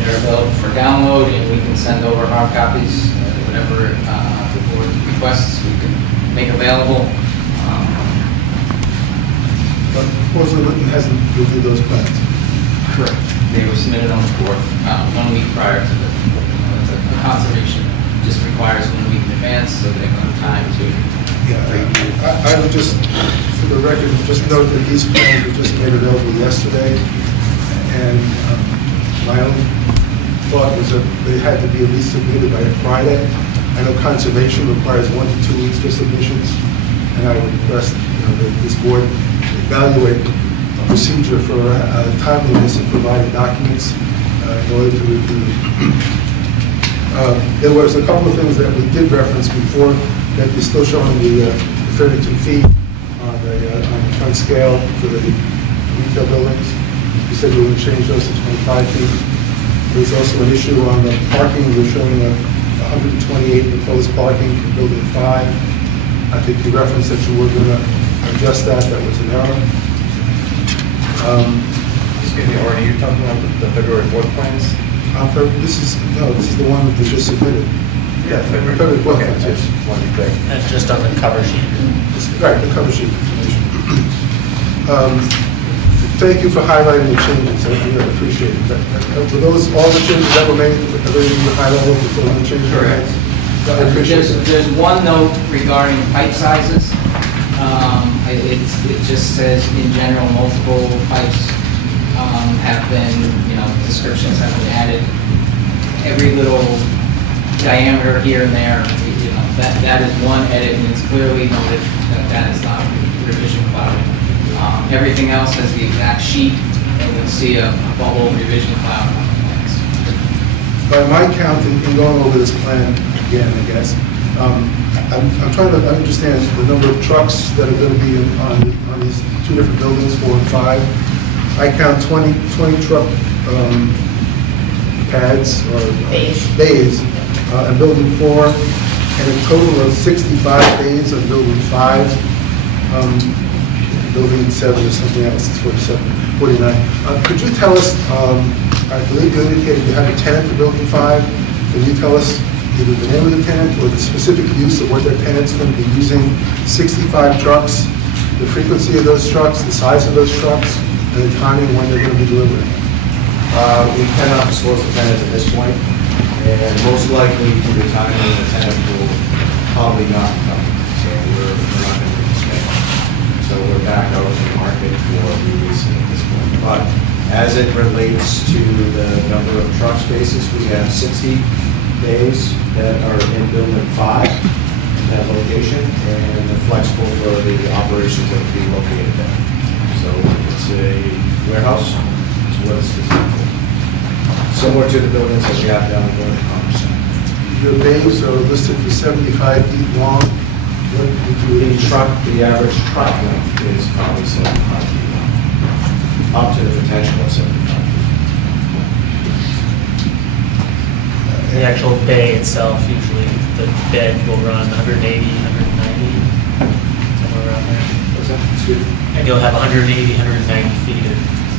They're available for download, and we can send over hard copies, whatever the board requests, we can make available. But Proposal Whitman hasn't reviewed those plans. Correct. They were submitted on the 4th, 1 week prior to the conservation. Just requires 1 week in advance, so they have time to. Yeah, I would just, for the record, just note that these plans were just made available yesterday, and my own thought was that they had to be at least submitted by Friday. I know conservation requires 1 to 2 weeks for submissions, and I would request that this board evaluate a procedure for timeliness of providing documents in order to review. There was a couple of things that we did reference before that you're still showing the 32 feet on the front scale for the retail buildings. You said you were going to change those to 25 feet. There's also an issue on the parking. We're showing 128 proposed parking for building 5. I think you referenced that you were going to adjust that. That was an error. Excuse me, Artie, you're talking about the February 4th plans? This is the one that they just submitted. Yeah, February 4th. Okay, I just wanted to be clear. That's just on the cover sheet. Right, the cover sheet information. Thank you for highlighting the changes. I really appreciate it. Were those all the changes that were made? Everything you highlighted before the changes were made? I appreciate it. There's one note regarding pipe sizes. It just says, in general, multiple pipes have been, descriptions have been added. Every little diameter here and there, that is one edit, and it's clearly noted that is not revision cloud. Everything else has the exact sheet, and you'll see a bubble revision cloud on the plans. By my count, in going over this plan again, I guess, I'm trying to understand the number of trucks that are going to be on these two different buildings, 4 and 5. I count 20 truck pads or bays in building 4, and a total of 65 bays on building 5. Building 7 or something else, it's 49. Could you tell us, I believe you indicated you have a tenant for building 5. Can you tell us either the name of the tenant or the specific use of what their tenant's going to be using 65 trucks, the frequency of those trucks, the size of those trucks, and the timing when they're going to be delivering? We cannot disclose the tenant at this point, and most likely due to timing, the tenant will probably not come, so we're not going to expect. So we're back out in the market for releasing at this point. But as it relates to the number of truck spaces, we have 60 bays that are in building 5 in that location, and they're flexible for the operations that will be located there. So it's a warehouse, is what it's designed for. Similar to the buildings that we have down in the Commerce Center. Your bays are listed for 75 feet long. What would you The average truck length is probably 75 feet long, up to the potential of 75 feet. The actual bay itself, usually the bed will run 180, 190, somewhere around there. What's that? Excuse me? And you'll have 180, 190 feet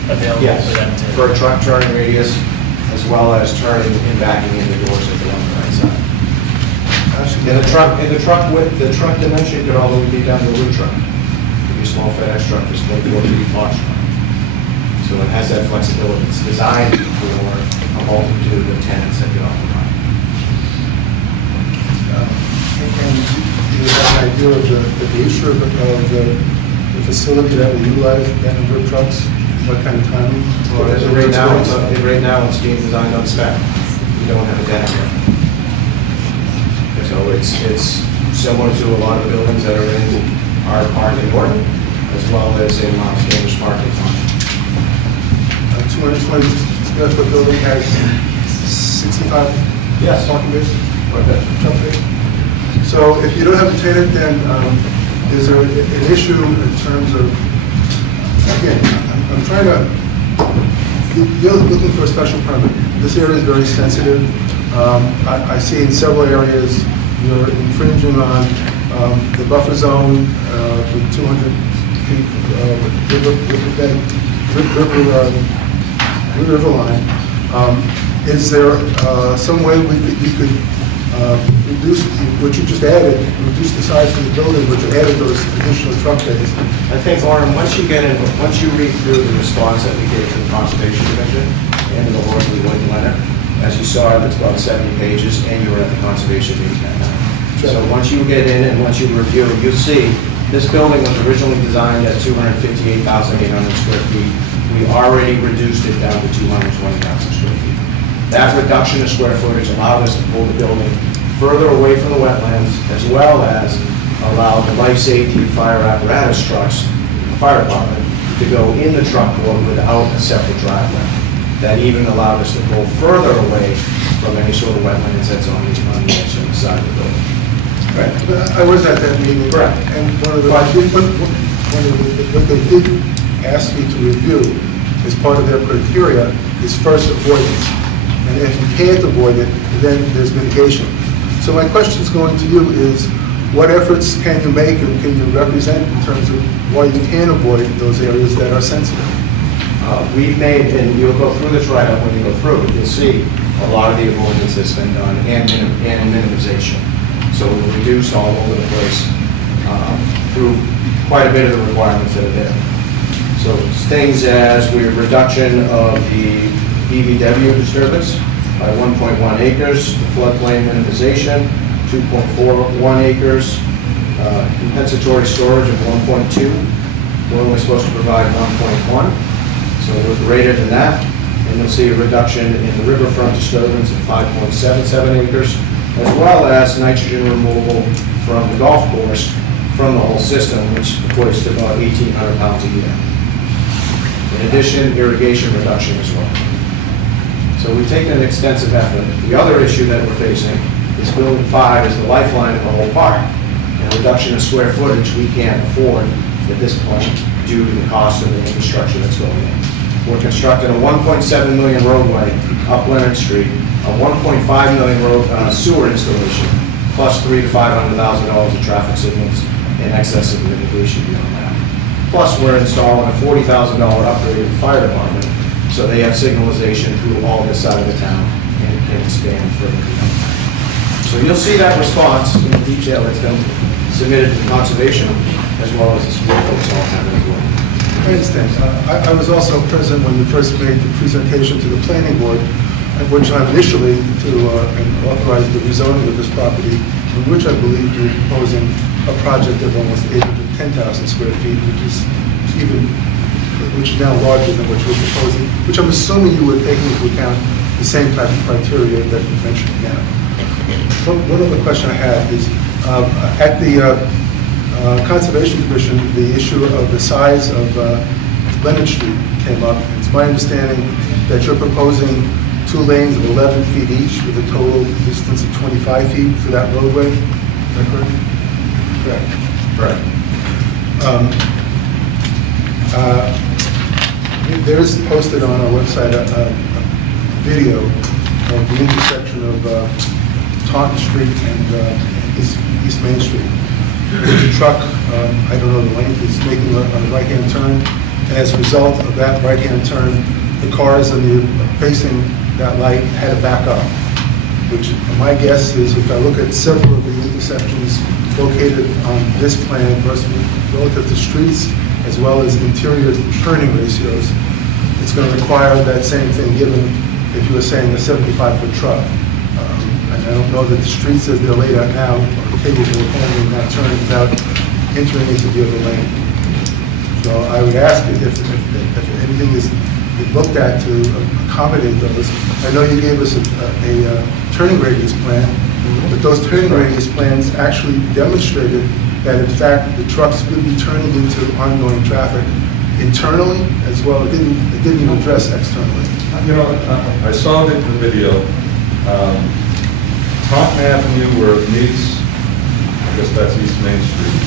available Yes, for them to. for a truck turning radius, as well as turning and backing in the doors if they're on the right side. And the truck width, the truck dimension could all the way be down to a wood truck. Could be a small FedEx truck, just 24 feet box truck. So it has that flexibility. It's designed for a multitude of tenants that get off the line. And do you have an idea of the nature of the facility that will utilize that number of trucks? What kind of timing? Right now, it's being designed on spec. We don't have a demo yet. So it's similar to a lot of the buildings that are in our park in Norton, as well as in Mount Standish Park in Taunton. 220 square foot building has 65 parking bays? Truck bays? So if you don't have a tenant, then is there an issue in terms of, again, I'm trying to, you're looking for a special permit. This area is very sensitive. I see in several areas you're infringing on the buffer zone with 200 feet river line. Is there some way you could reduce what you just added, reduce the size of the building, but you added those additional truck bays? I think, Lauren, once you read through the response that we gave to the Conservation Commission and to the Horsley Wood letter, as you saw, it's about 70 pages, and you were at the Conservation meeting that night. So once you get in and once you review, you'll see, this building was originally designed at 258,800 square feet. We already reduced it down to 220,000 square feet. That reduction of square footage allowed us to pull the building further away from the wetlands, as well as allow the life safety fire apparatus trucks, the fire department, to go in the truck court without a separate driveway. That even allowed us to pull further away from any sort of wetlands that's on the external side of the building. Right. I was at that meeting. Correct. And what they did ask me to review as part of their criteria is first avoidance. And if you can't avoid it, then there's mitigation. So my question is going to you is, what efforts can you make and can you represent in terms of why you can avoid those areas that are sensitive? We've made, and you'll go through this right up when you go through it, you'll see a lot of the avoidance that's been done and minimization. So we've reduced all over the place through quite a bit of the requirements that are there. So things as reduction of the BVW disturbance by 1.1 acres, the floodplain minimization, 2.41 acres, compensatory storage of 1.2. We're only supposed to provide 1.1, so we're greater than that. And you'll see a reduction in the riverfront disturbance of 5.77 acres, as well as nitrogen removal from the golf course from the whole system, which equates to about 1,800 pounds a year. In addition, irrigation reduction as well. So we've taken an extensive effort. The other issue that we're facing is Building 5 is the lifeline of the whole park. And a reduction of square footage we can't afford at this point due to the cost of the infrastructure that's going in. We're constructing a 1.7 million roadway up Leonard Street, a 1.5 million road sewer installation, plus $300,000 to $500,000 of traffic signals in excess of the mitigation beyond that. Plus, we're installing a $40,000 upgrade to the fire department, so they have signalization through all this side of the town and can expand further. So you'll see that response in the detail that's been submitted to conservation, as well as the school folks all have as well. I understand. I was also present when you first made the presentation to the planning board, at which time initially to authorize the rezoning of this property, in which I believe you're proposing a project of almost 810,000 square feet, which is now larger than what you're proposing, which I'm assuming you were taking into account the same type of criteria that you mentioned now. One other question I have is, at the Conservation Commission, the issue of the size of Leonard Street came up. It's my understanding that you're proposing 2 lanes of 11 feet each with a total distance of 25 feet for that roadway. Is that correct? Correct. There's posted on our website a video of the intersection of Taunton Street and East Main Street. The truck, I don't know the length, is making a right-hand turn. And as a result of that right-hand turn, the cars facing that light had to back up, which my guess is, if I look at several of the intersections located on this plan versus relative to streets, as well as interior turning ratios, it's going to require that same thing given if you were saying a 75-foot truck. And I don't know that the streets as they're laid out now are capable of handling that turn without entering into the other lane. So I would ask if anything is looked at to accommodate those. I know you gave us a turning radius plan, but those turning radius plans actually demonstrated that in fact the trucks would be turning into ongoing traffic internally as well. It didn't even address externally. You know, I saw the video. Taunton Avenue where it meets, I guess that's East Main Street.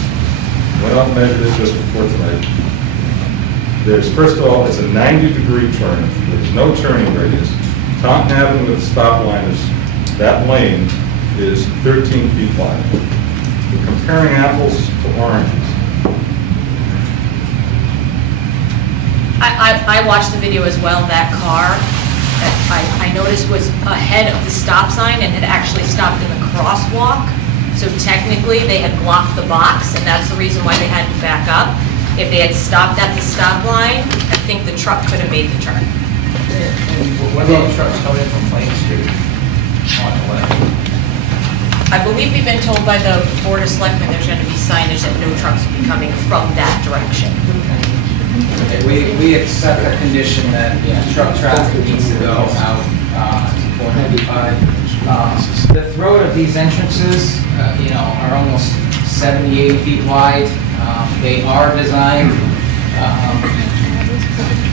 Went up and measured it just before tonight. First of all, it's a 90-degree turn. There's no turning radius. Taunton Avenue with the stop line is that lane is 13 feet wide. We're comparing apples to oranges. I watched the video as well. That car, I noticed was ahead of the stop sign and had actually stopped in the crosswalk. So technically, they had blocked the box, and that's the reason why they had to back up. If they had stopped at the stop line, I think the truck could have made the turn. What about trucks coming in from Plain Street on the left? I believe we've been told by the Board of Selectmen there's going to be signage that no trucks will be coming from that direction. Okay, we accept the condition that, truck traffic needs to go out to 495. The throat of these entrances, are almost 70, 80 feet wide. They are designed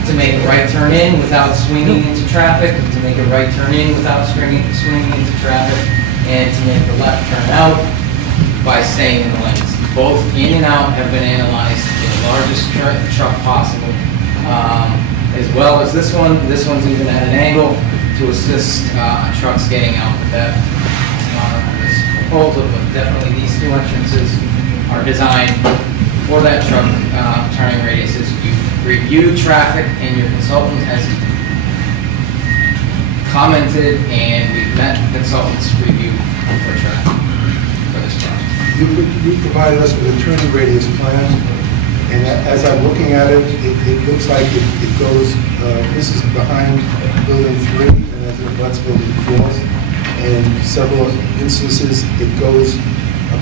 to make a right turn in without swinging into traffic, to make a right turn in without swinging into traffic, and to make the left turn out by staying in the lanes. Both in and out have been analyzed in the largest truck possible, as well as this one. This one's even at an angle to assist trucks getting out. That's not on this proposal, but definitely these two entrances are designed for that truck turning radiuses. You've reviewed traffic, and your consultant has commented, and we've met the consultant's review for traffic for this project. You provided us with a turning radius plan, and as I'm looking at it, it looks like it goes, this is behind building 3, and as it abuts building 4. And several instances, it goes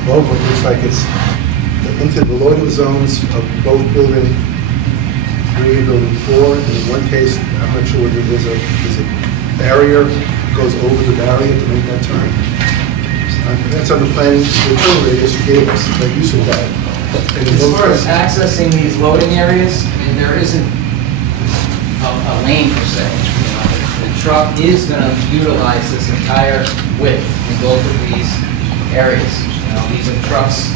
above what looks like it's into the loading zones of both building 3 and building 4. And in one case, I'm not sure whether there's a barrier, goes over the barrier to make that turn. That's on the plan, the turn radius you gave us, that use of that. And As far as accessing these loading areas, there isn't a lane per se. The truck is going to utilize this entire width in both of these areas. These are trucks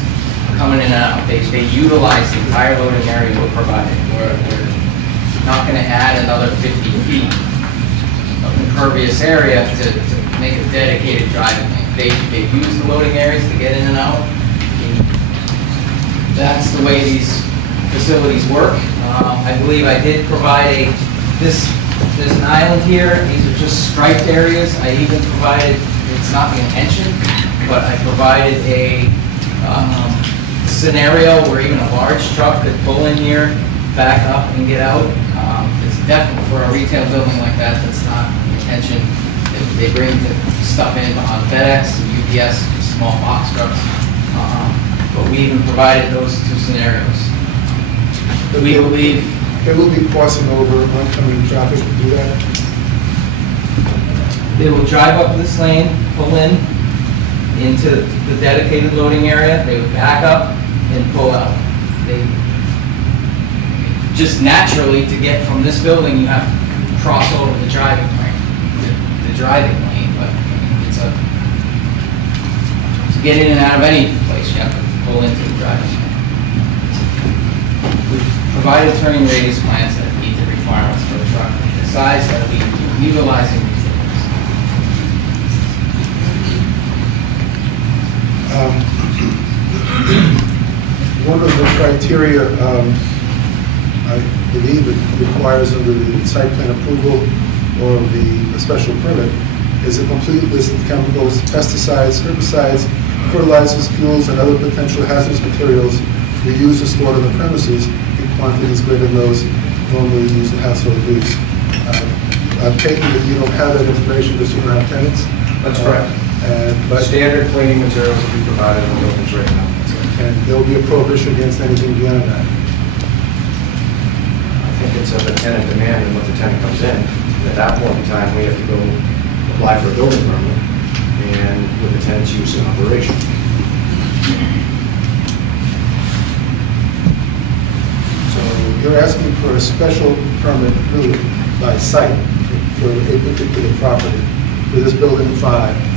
coming in and out. They utilize the entire loading area we're providing. We're not going to add another 50 feet of impervious area to make a dedicated driving lane. They use the loading areas to get in and out. That's the way these facilities work. I believe I did provide there's an island here. These are just striped areas. I even provided, it's not the intention, but I provided a scenario where even a large truck could pull in here, back up and get out. It's definitely for a retail building like that, that's not the intention. They bring the stuff in on FedEx, UPS, small box trucks. But we even provided those two scenarios. We believe They will be crossing over oncoming traffic to do that. they will drive up this lane, pull in into the dedicated loading area. They would back up and pull out. They just naturally, to get from this building, you have to cross over the driving lane, the driving lane. But it's to get in and out of any place, you have to pull into the driving lane. We've provided turning radius plans that meet the requirements for the truck, the size that we utilizing these One of the criteria, I believe it requires under the site plan approval or the special permit, is a complete list of chemicals, pesticides, herbicides, fertilizers, fuels, and other potential hazardous materials to be used or stored on the premises in quantities greater than those normally used in household use. I'm taking that you don't have that information because you don't have tenants. That's correct. But Standard cleaning materials will be provided in the buildings right now. and there will be a prohibition against anything beyond that. I think it's of the tenant demand and what the tenant comes in. And at that point in time, we have to go apply for a building permit and with the tenant's use in operation. So you're asking for a special permit really by site for a particular property, for this building 5.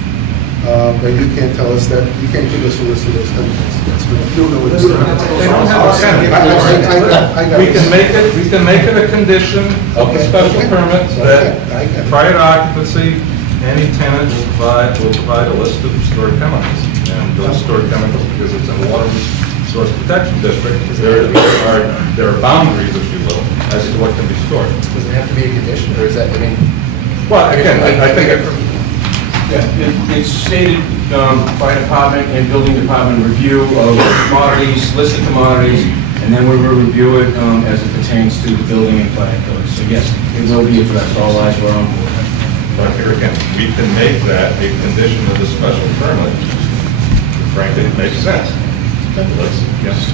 But you can't tell us that, you can't give us a list of those chemicals. You don't know what it's. We can make it a condition of the special permit that prior to occupancy, any tenant will provide a list of stored chemicals. And those stored chemicals, because it's a water source protection district, there are boundaries, if you will, as to what can be stored. Does it have to be a condition, or is that, I mean? Well, again, I think It's stated, fire department and building department review of commodities, list of commodities, and then we will review it as it pertains to the building and fire code. So yes, it will be addressed, all eyes were on board. But here again, we can make that a condition of the special permit. Frankly, it makes sense. Yes.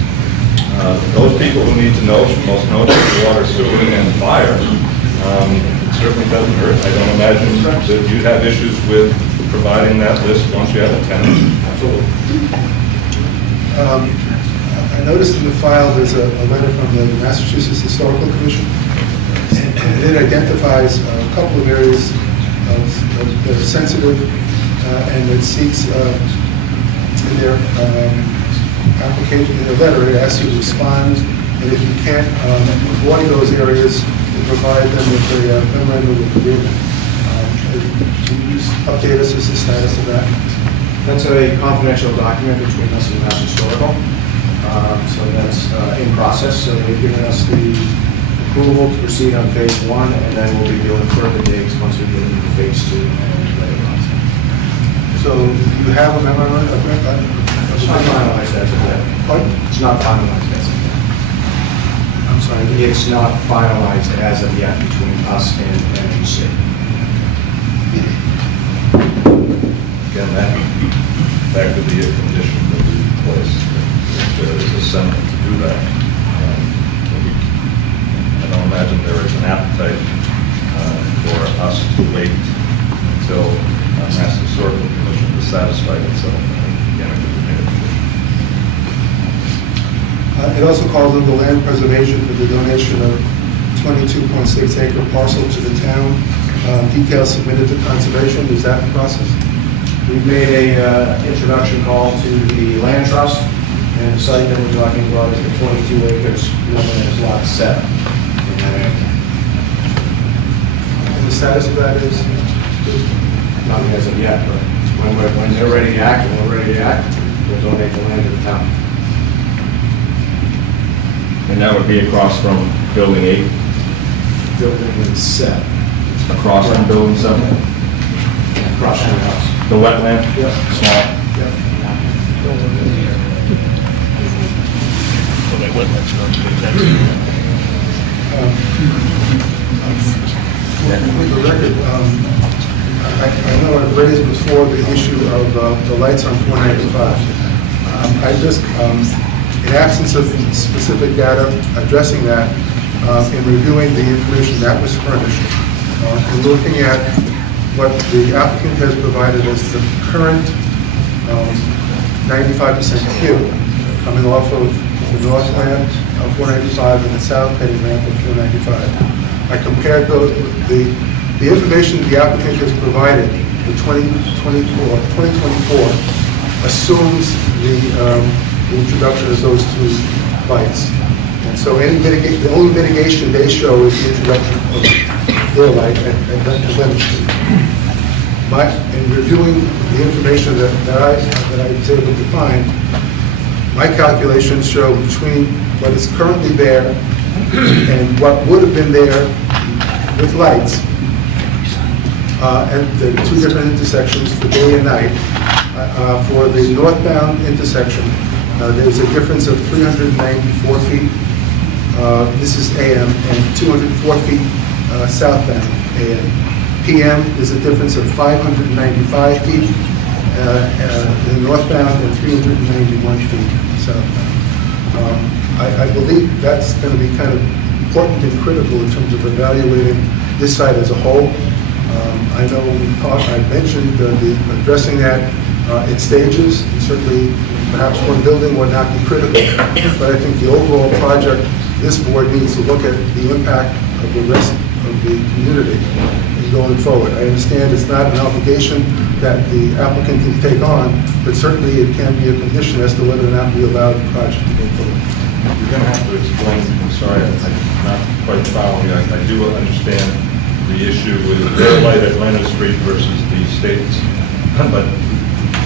Those people who need to know, most notably water, sewer, and fire, it certainly doesn't hurt. I don't imagine that you have issues with providing that list once you have a tenant. Absolutely. I noticed in the file, there's a letter from the Massachusetts Historical Commission, and it identifies a couple of areas that are sensitive, and it seeks, in their application, in their letter, it asks you to respond, and if you can't avoid those areas, to provide them with a memorandum of agreement. Can you update us as the status of that? That's a confidential document between us and Mass Historical. So that's in process. So they've given us the approval to proceed on phase 1, and then we'll be doing further digs once we get into phase 2 and later on. So you have a memorandum of agreement? It's not finalized as of yet. Pardon? It's not finalized as of yet. I'm sorry. It's not finalized as of yet between us and NEC. Again, that, back to the condition that we placed, there is a sentiment to do that. I don't imagine there is an appetite for us to wait until Mass Historical Commission is satisfied itself. Again, it would be a condition. It also calls on the land preservation for the donation of 22.6 acre parcel to the town. Details submitted to conservation, is that in process? We've made a introduction call to the land trust, and the site that we're talking about is the 22 acres, known as lot 7. And the status of that is? Nothing as of yet, but when they're ready to act, and we're ready to act, we'll donate the land to the town. And that would be across from Building 8, Building 7. across from Building 7, Across from the house. the wetland, Yep. small. For the record, I know I've raised before the issue of the lights on 495. I just, in absence of specific data addressing that, in reviewing the information that was furnished, and looking at what the applicant has provided as the current 95% queue coming off of the north ramp of 495 and the south heading ramp of 495. I compared the information the applicant has provided for 2024 assumes the introduction of those two lights. And so the only mitigation they show is the introduction of their light at Clement Street. In reviewing the information that I was able to find, my calculations show between what is currently there and what would have been there with lights at the two different intersections for day and night. For the northbound intersection, there's a difference of 394 feet. This is AM, and 204 feet southbound AM. PM is a difference of 595 feet in northbound and 391 feet southbound. I believe that's going to be kind of important and critical in terms of evaluating this site as a whole. I know I mentioned addressing that in stages. Certainly, perhaps one building would not be critical, but I think the overall project, this board needs to look at the impact of the rest of the community in going forward. I understand it's not an obligation that the applicant can take on, but certainly it can be a condition as to whether or not we allow the project to go forward. You're going to have to explain, I'm sorry, I'm not quite following you. I do understand the issue with their light at Leonard Street versus the states, but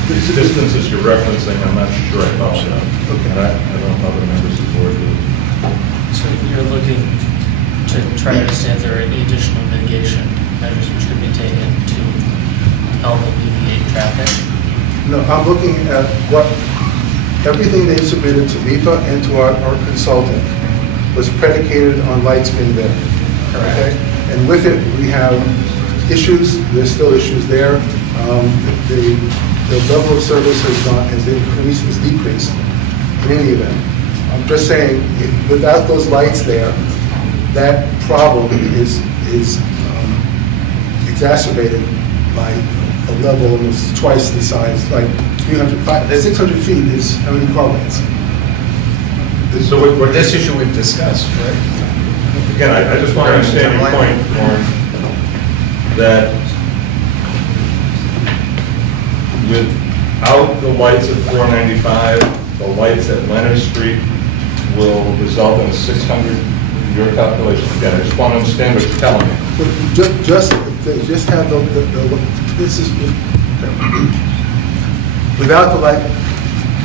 these distances you're referencing, I'm not sure I follow that. And I don't know other members of the board do. So you're looking to try to understand if there are any additional mitigation measures which could be taken to help alleviate traffic? No, I'm looking at what, everything they submitted to MIPA and to our consultant was predicated on lights being there. Okay? And with it, we have issues, there's still issues there. The level of service has increased, has decreased in any event. I'm just saying, without those lights there, that problem is exacerbated by a level almost twice the size, like 600 feet is how many car lanes? So what This issue we've discussed, right? again, I just want to understand your point, Warren, that without the lights at 495, the lights at Leonard Street will result in 600, your calculation, again, I just want to understand what you're telling me. Just have this is, without the light,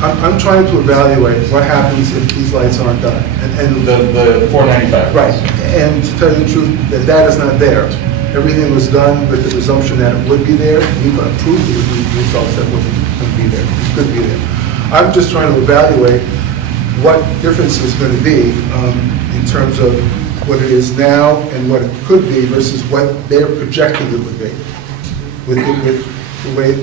I'm trying to evaluate what happens if these lights aren't done. And The 495. right, and to tell you the truth, that is not there. Everything was done with the presumption that it would be there. We've approved the results that would be there, it could be there. I'm just trying to evaluate what difference is going to be in terms of what it is now and what it could be versus what they're projecting it would be. With the way,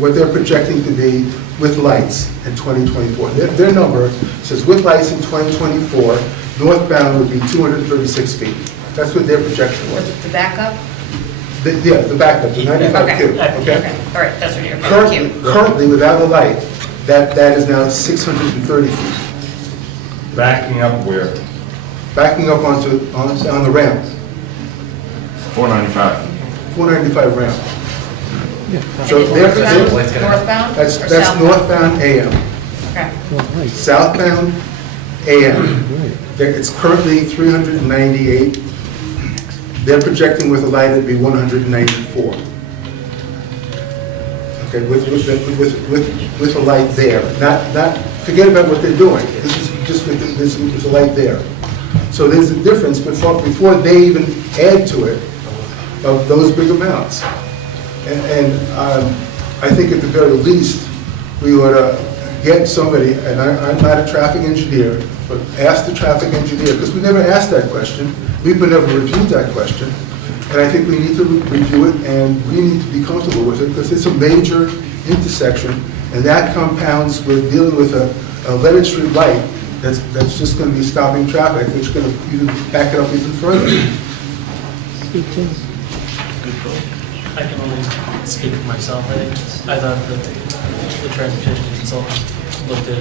what they're projecting to be with lights in 2024. Their number says with lights in 2024, northbound would be 236 feet. That's what their projection was. The backup? Yeah, the backup, the 95 Q, okay? Okay, all right, that's what you're, thank you. Currently, without a light, that is now 630 feet. Backing up where? Backing up on the ramp, 495. 495 ramp. And So it's northbound That's or southbound? northbound AM. Okay. Southbound AM. It's currently 398. They're projecting with a light it'd be 194. Okay, with a light there. Not, forget about what they're doing. This is just with, there's a light there. So there's a difference before they even add to it of those big amounts. And I think at the very least, we ought to get somebody, and I'm not a traffic engineer, but ask the traffic engineer, because we never asked that question. We've never reviewed that question. And I think we need to review it, and we need to be comfortable with it, because it's a major intersection, and that compounds with dealing with a Leonard Street light that's just going to be stopping traffic, which is going to even back it up even further. I can only speak for myself. I thought that the transportation consultant looked at,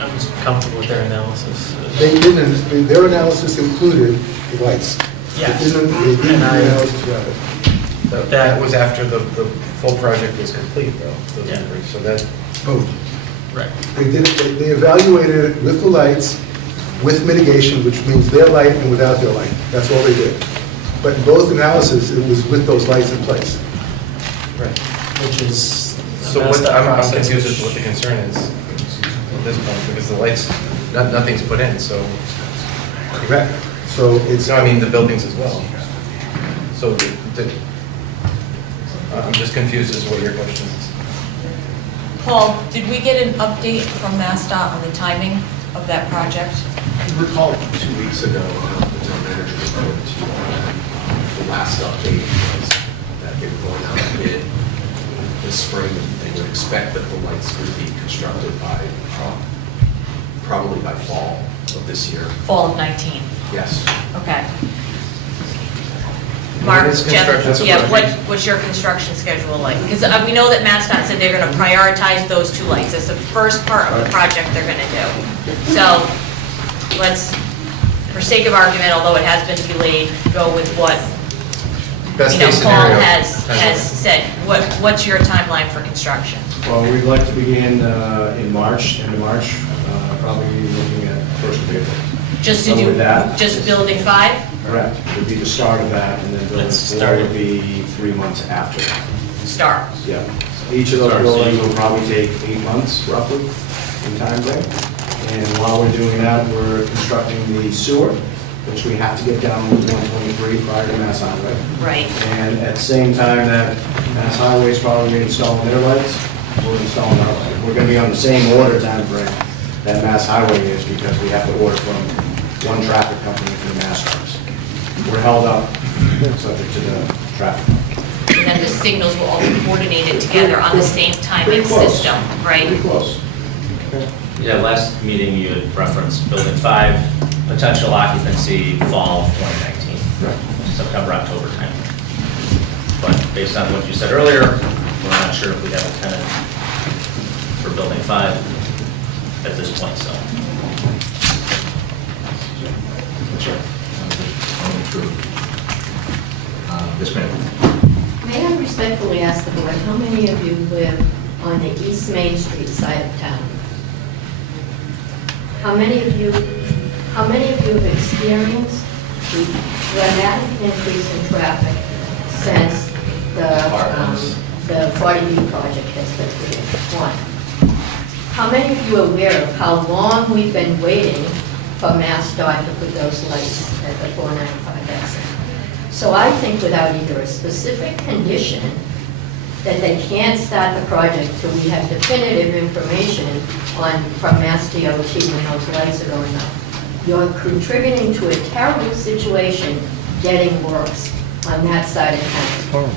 I was comfortable with their analysis. They didn't, their analysis included the lights. Yes. They didn't do And I- analysis of it. That was after the full project was complete, though, those Yeah. numbers, so that, Both. Right. They evaluated it with the lights, with mitigation, which means their light and without their light. That's all they did. But in both analysis, it was with those lights in place. right. Which is. So what, I'm confused as to what the concern is at this point, because the lights, nothing's put in, so, Correct. So it's, no, I mean, the buildings as well. So, I'm just confused as to what your question is. Paul, did we get an update from MassDOT on the timing of that project? You recall 2 weeks ago, the town manager spoke to the last update was that they were going out to bid this spring. They would expect that the lights would be constructed by, probably by fall of this year. Fall of 19, Yes. okay. Mark, What is Jeff, construction yeah, project? what's your construction schedule like? Because we know that MassDOT said they're gonna prioritize those two lights. That's the first part of the project they're gonna do. So, let's, for sake of argument, although it has been delayed, go with what, Best you know, case Paul scenario. has said. What's your timeline for construction? Well, we'd like to begin in March, end of March, probably looking at first of April. Just to So do, with that- just building 5? Correct, would be the start of that, and then building Let's 4 start would it. be 3 months after that. start. Yeah. Each of those buildings will probably take 8 months roughly in time frame. And while we're doing that, we're constructing the sewer, which we have to get down Route 123 prior to Mass Highway. Right. And at the same time that Mass Highway is probably installing their lights, we're installing our lights. We're gonna be on the same order time frame that Mass Highway is because we have to order from one traffic company for the Mass Stars. We're held up, subject to the traffic company. And then the signals will all be coordinated together on the same timing Pretty close. system, right? Pretty close. Yeah, last meeting you had referenced Building 5, potential occupancy fall of 2019, September, October time. But based on what you said earlier, we're not sure if we have a tenant for Building 5 at this point, so. Sure. Yes, ma'am. May I respectfully ask the board, how many of you live on the East Main Street side of town? How many of you have experienced the dramatic increase in traffic since the 40B project has been completed? One. How many of you are aware of how long we've been waiting for MassDOT to put those lights at the 495 exit? So I think without either a specific condition that they can't start the project till we have definitive information from Mass DOT when those lights are going up, you're contributing to a terrible situation getting worse on that side of town.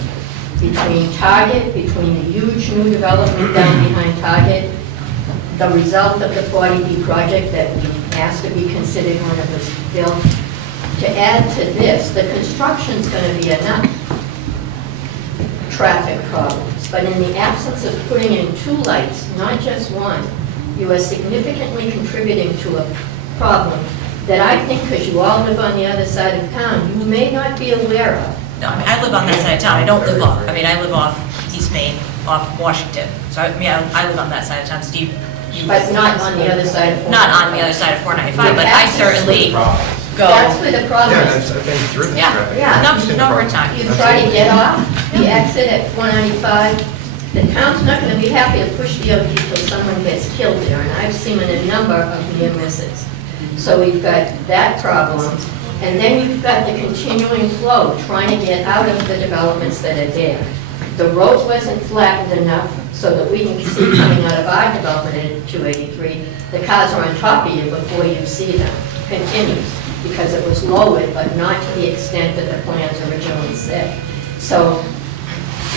Between Target, between the huge new development down behind Target, the result of the 40B project that we asked to be considered when it was built. To add to this, the construction's going to be enough traffic problems, but in the absence of putting in 2 lights, not just one, you are significantly contributing to a problem that I think, because you all live on the other side of town, you may not be aware of. No, I mean, I live on that side of town, I don't live off, I mean, I live off East Main, off Washington. So, I mean, I live on that side of town, Steve. But not on the other side of 495. Not on the other side of 495, but I certainly go. That's where the problem is. I've been through this Yeah, traffic. number of times. You try to get off, the exit at 495, the town's not going to be happy to push the OT till someone gets killed there, and I've seen a number of near misses. So we've got that problem, and then you've got the continuing flow, trying to get out of the developments that are there. The road wasn't flattened enough so that we can see coming out of our development at 283, the cars are on top of you before you see them. Continues, because it was lowered, but not to the extent that the plans originally said. So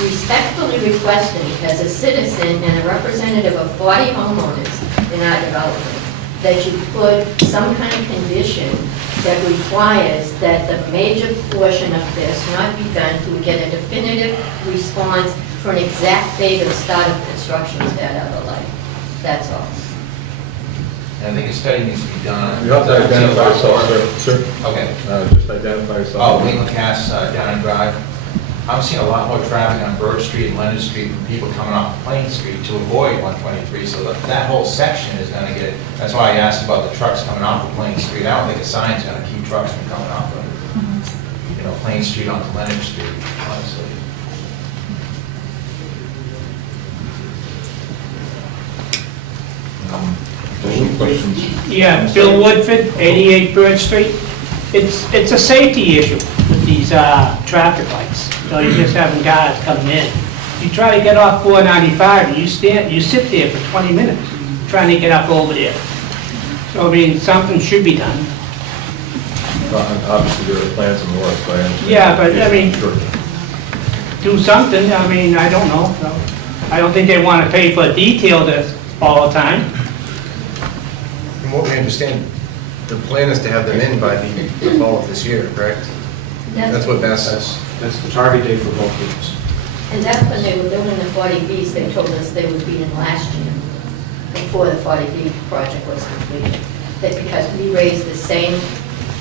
respectfully requesting, as a citizen and a representative of 40 homeowners in our development, that you put some kind of condition that requires that the major portion of this not be done till we get a definitive response for an exact date of start of construction of that other light. That's all. I think a study needs to be done. You have to identify yourself, sir. Okay. Just identify yourself. Oh, Leland Cass, Down Drive. I'm seeing a lot more traffic on Bird Street and Leonard Street from people coming off Plain Street to avoid 123, so that whole section is gonna get, that's why I asked about the trucks coming off of Plain Street. I don't think a sign's gonna keep trucks from coming off of, Plain Street onto Leonard Street, honestly. Any questions? Yeah, Bill Woodford, 88 Bird Street. It's a safety issue with these traffic lights. So you just having guys coming in. You try to get off 495, and you sit there for 20 minutes trying to get up over there. So I mean, something should be done. Obviously, there are plans and work, but I understand. Yeah, but I mean, Sure. do something. I mean, I don't know. I don't think they want to pay for detail this all the time. From what we understand, the plan is to have them in by the fall of this year, correct? That's what Mass says. That's the target date for both groups. And that's when they were building the 40Bs, they told us they would be in last year, before the 40B project was completed. That because we raised the same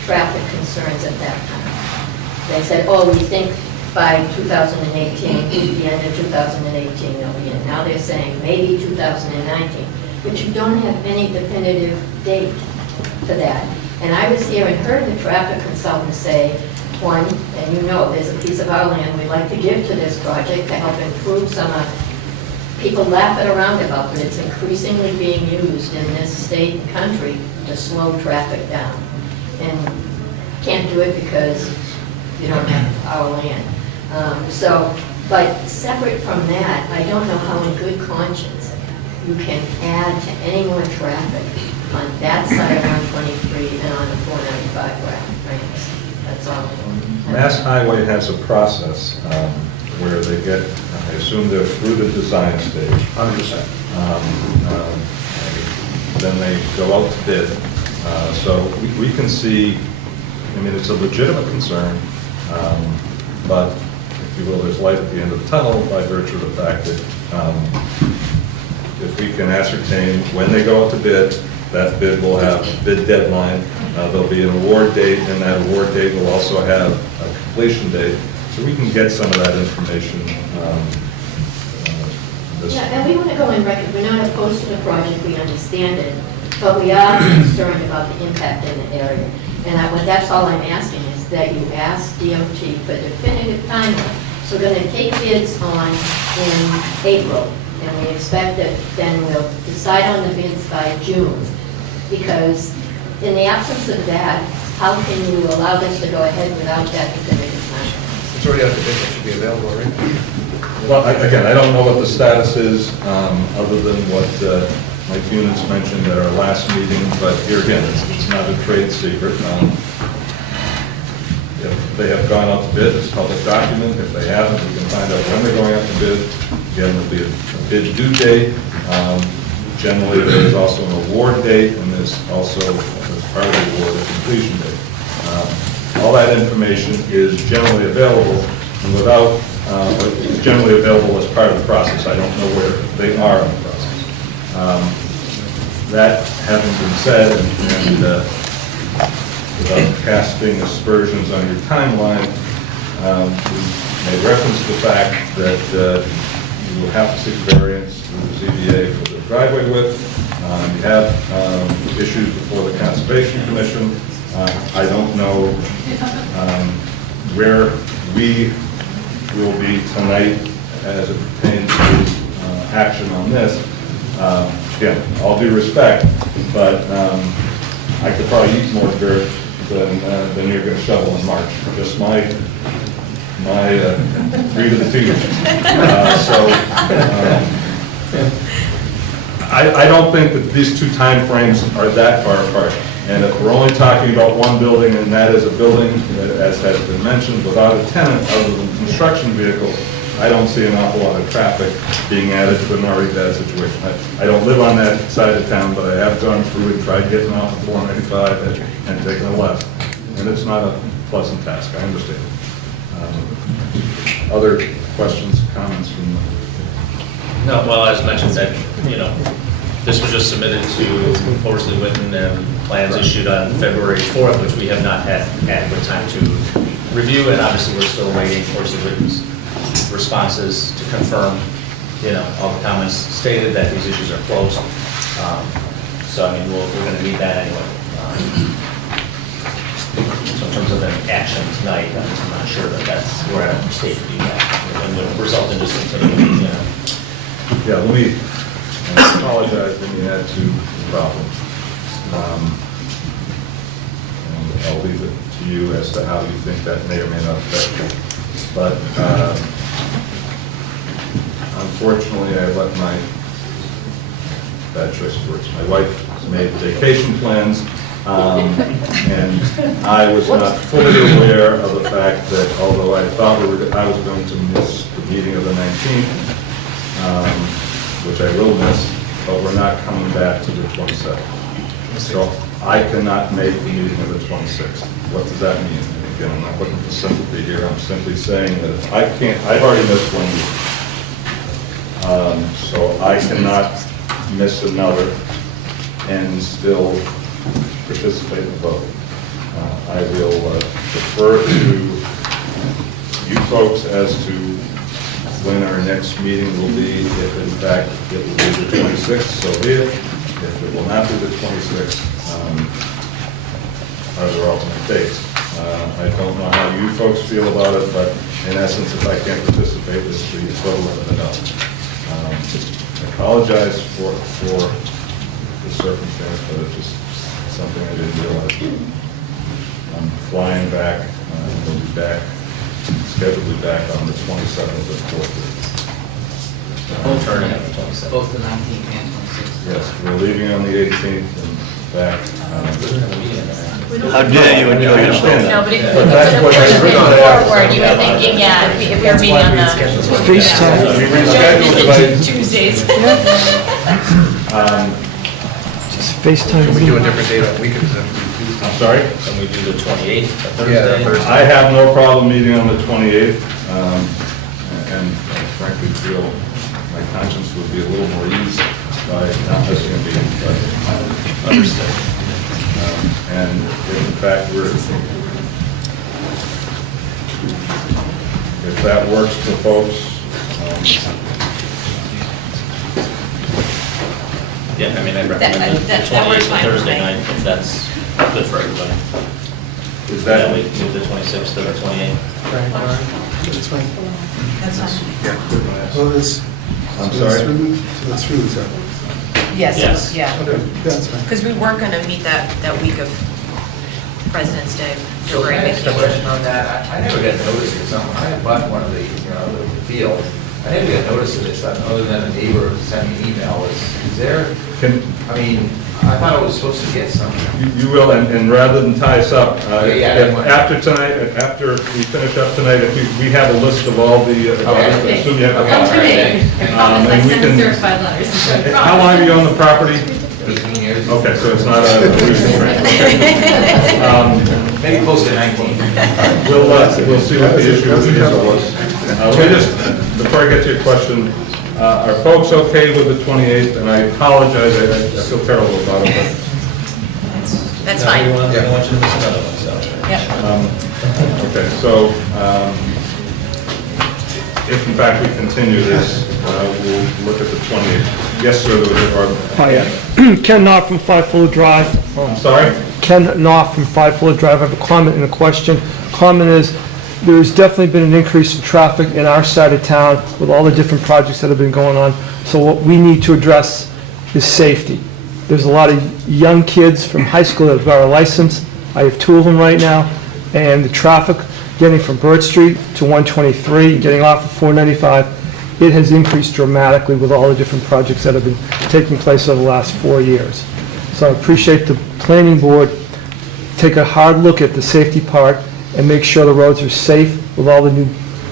traffic concerns at that time. They said, oh, we think by 2018, the end of 2018, they'll be in. Now they're saying maybe 2019, but you don't have any definitive date for that. And I was here and heard the traffic consultant say One, and you know, there's a piece of our land we'd like to give to this project to help improve some people laugh it around about, but it's increasingly being used in this state and country to slow traffic down. And can't do it because you don't have our land. But separate from that, I don't know how in good conscience you can add to any more traffic on that side of 123 and on the 495 ramps. That's all. Mass Highway has a process where they get, I assume they're through the design stage. 100%. Then they go out to bid. So we can see, I mean, it's a legitimate concern, but if you will, there's light at the end of the tunnel by virtue of the fact that if we can ascertain when they go out to bid, that bid will have a bid deadline. There'll be an award date, and that award date will also have a completion date. So we can get some of that information. Yeah, and we want to go in record, we're not opposed to the project, we understand it, but we are concerned about the impact in the area. And that's all I'm asking, is that you ask DOT for definitive timeline. So we're going to take bids on in April, and we expect that then we'll decide on the bids by June. Because in the absence of that, how can you allow this to go ahead without that definitive timeline? It's already out the bid, that should be available, right? Well, again, I don't know what the status is, other than what Mike Eunice mentioned at our last meeting, but here again, it's not a trade secret. If they have gone out to bid, it's a public document. If they haven't, we can find out when they're going out to bid. Again, there'll be a bid due date. Generally, there's also an award date, and there's also, as part of the award, a completion date. All that information is generally available, and it's generally available as part of the process. I don't know where they are in the process. That having been said, and without casting aspersions on your timeline, we made reference to the fact that you will have to seek variance through the ZBA for the driveway width. You have issues before the Conservation Commission. I don't know where we will be tonight as it pertains to action on this. Again, all due respect, but I could probably use more dirt than you're going to shovel in March. Just my read of the tea leaves. I don't think that these two time frames are that far apart. And if we're only talking about one building, and that is a building, as has been mentioned, without a tenant other than construction vehicle, I don't see an awful lot of traffic being added to an already bad situation. I don't live on that side of town, but I have gone through and tried getting off of 495 and taking a left. And it's not a pleasant task, I understand. Other questions, comments from the... No, well, as mentioned, that, this was just submitted to Horsley Witten and plans issued on February 4th, which we have not had adequate time to review, and obviously we're still waiting for Horsley Witten's responses to confirm, all the comments stated that these issues are closed. So, I mean, we're going to need that anyway. So in terms of an action tonight, I'm not sure that we're at a state to do that. And would result in just continuing, Yeah, let me apologize when you had two problems. And I'll leave it to you as to how you think that may or may not affect you. But unfortunately, I let bad choice of words. My wife made vacation plans, and I was not fully aware of the fact that although I thought I was going to miss the meeting of the 19th, which I will miss, but we're not coming back to the 27th. So I cannot make the meeting of the 26th. What does that mean? And again, I'm not looking for sympathy here. I'm simply saying that if I can't, I've already missed one meeting. So I cannot miss another and still participate in the vote. I will defer to you folks as to when our next meeting will be. If in fact it will be the 26th, so be it. If it will not be the 26th, are there alternate dates? I don't know how you folks feel about it, but in essence, if I can't participate, it's the equivalent of a no. I apologize for the circumstance, but it's just something I didn't realize. I'm flying back, we'll be back, scheduled to be back on the 27th at 4:30. Turning at the 27th. Both the 19th and 26th. Yes, we're leaving on the 18th and back. How dare you enjoy yourself? No, but if But that's what push I- it forward, you were thinking, yeah, if we were meeting on the. FaceTime. We rescheduled by- Tuesdays. Just FaceTime. Can we do a different day that week? I'm sorry? Can we do the 28th, a Yeah, Thursday? Thursday. I have no problem meeting on the 28th, and I frankly feel my conscience would be a little more eased by not missing a meeting, but Understood. and if in fact if that works for folks, Yeah, I mean, I recommend the that works 28th, fine with Thursday me. night, if that's good for everybody. is Yeah, that, we move the 26th to the 28th. That's fine. That's fine. Well, it's, I'm so sorry? that's 3 weeks out. Yes. Yeah, Okay, that's fine. because we weren't going to meet that week of President's Day So for can a I ask a vacation. question on that? I never got notice of something. I bought one of the, the field. I never got notice of this, other than a neighbor sent me an email. Is there, can, I mean, I thought I was supposed to get something. you will, and rather than tie us up, Yeah, if after tonight, after we finish up tonight, if we have a list of all the, I assume you have. Okay. Come to me. I promise, I and we send can- certified letters. How long have you owned the property? 18 years. Okay, so it's not a recent transfer. Maybe close to 19. We'll see what the issue was. Let me just, before I get to your question, are folks okay with the 28th? And I apologize, I feel terrible about it, but That's No, fine. we want you to miss another one, so. Yep. okay, so if in fact we continue this, we'll look at the 28th. Yes, sir, there was a Hi, Ken Knopf from Five Fuller Drive. I'm sorry? Ken Knopf from Five Fuller Drive. I have a comment and a question. Comment is, there's definitely been an increase in traffic in our side of town with all the different projects that have been going on. So what we need to address is safety. There's a lot of young kids from high school that have got a license. I have 2 of them right now. And the traffic getting from Bird Street to 123, getting off of 495, it has increased dramatically with all the different projects that have been taking place over the last 4 years. So I appreciate the planning board take a hard look at the safety part and make sure the roads are safe with all the new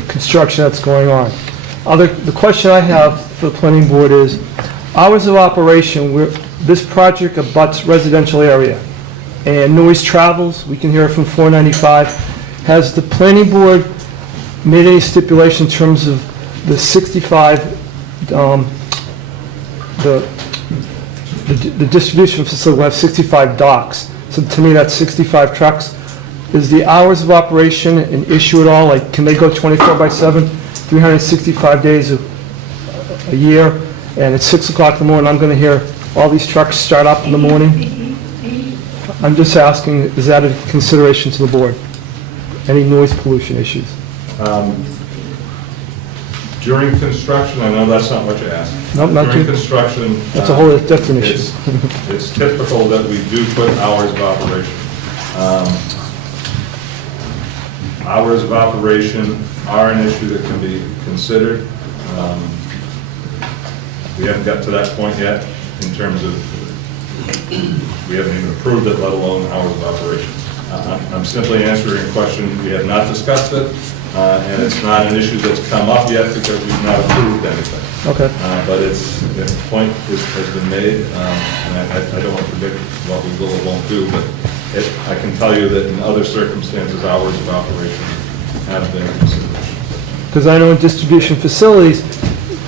construction that's going on. The question I have for the planning board is, hours of operation, this project abuts residential area, and noise travels, we can hear it from 495. Has the planning board made any stipulation in terms of the 65, the distribution facility will have 65 docks? So to me, that's 65 trucks. Is the hours of operation an issue at all? Like, can they go 24/7, 365 days a year? And at 6 o'clock in the morning, I'm going to hear all these trucks start up in the morning? I'm just asking, is that a consideration to the board? Any noise pollution issues? During construction, I know that's not what you asked. Nope, not During too- construction. That's a whole different issue. It's typical that we do put hours of operation. Hours of operation are an issue that can be considered. We haven't got to that point yet in terms of, we haven't even approved it, let alone hours of operation. I'm simply answering a question. We have not discussed it, and it's not an issue that's come up yet because we've not approved anything. Okay. But the point has been made, and I don't want to predict what we will or won't do, but I can tell you that in other circumstances, hours of operation have been considered. Because I know in distribution facilities,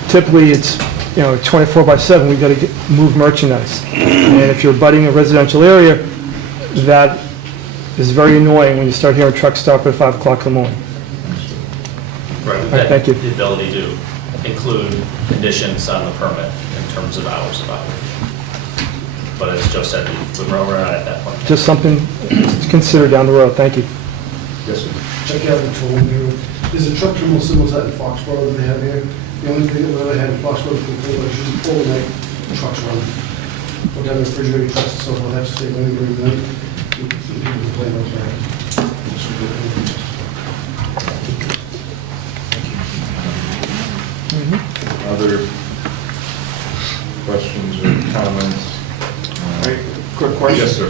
typically it's, 24/7, we got to move merchandise. And if you're abutting a residential area, that is very annoying when you start hearing trucks stop at 5 o'clock in the morning. Right. Thank you. The ability to include conditions on the permit in terms of hours of operation. But as Joe said, we're not at that point. Just something to consider down the road. Thank you. like Gavin told me, there's a truck terminal similar to that in Foxborough that they have here. The only thing that they had in Foxborough was usually overnight trucks running. We'll have refrigerated trucks and so forth, that's to take only during the night. People complain about that. Other questions or comments? Quick question. Yes, sir.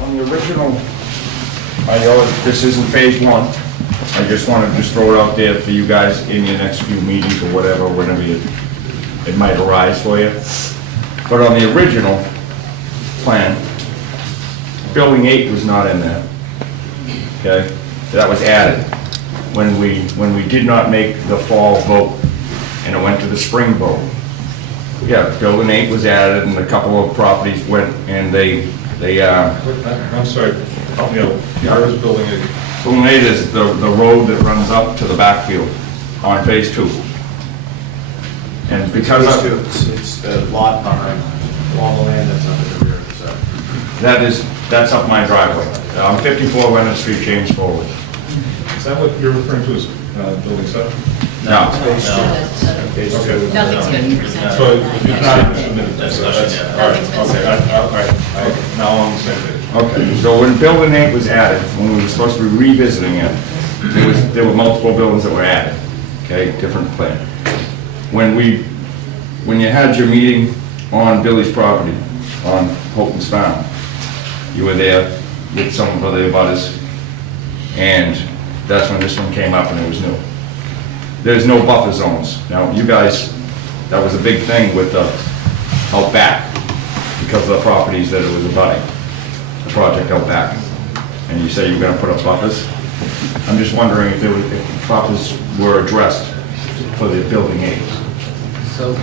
On the original, I know this isn't phase one. I just want to just throw it out there for you guys in your next few meetings or whatever, whenever it might arise for you. But on the original plan, building 8 was not in there. Okay? That was added when we did not make the fall vote and it went to the spring vote. Yeah, building 8 was added and a couple of properties went and I'm sorry, help me out. Where is building 8? Building 8 is the road that runs up to the backfield on phase 2. And because of, It's the lot behind, all the land that's under the rear, so. that's up my driveway. 54 Leonard Street, James Foley. Is that what you're referring to as building 7? No. Okay. Nothing's going to be presented. So it's not even submitted. Nothing's been All right. Now I'm on the same page. Okay, so when building 8 was added, when we were supposed to be revisiting it, there were multiple buildings that were added, okay, different plan. When you had your meeting on Billy's property, on Holton's Farm, you were there with some of the abutters, and that's when this one came up and it was new. There's no buffer zones. Now, you guys, that was a big thing with the out back, because of the properties that it was abutting, the project out back. And you say you were gonna put up buffers. I'm just wondering if buffers were addressed for the building 8. So,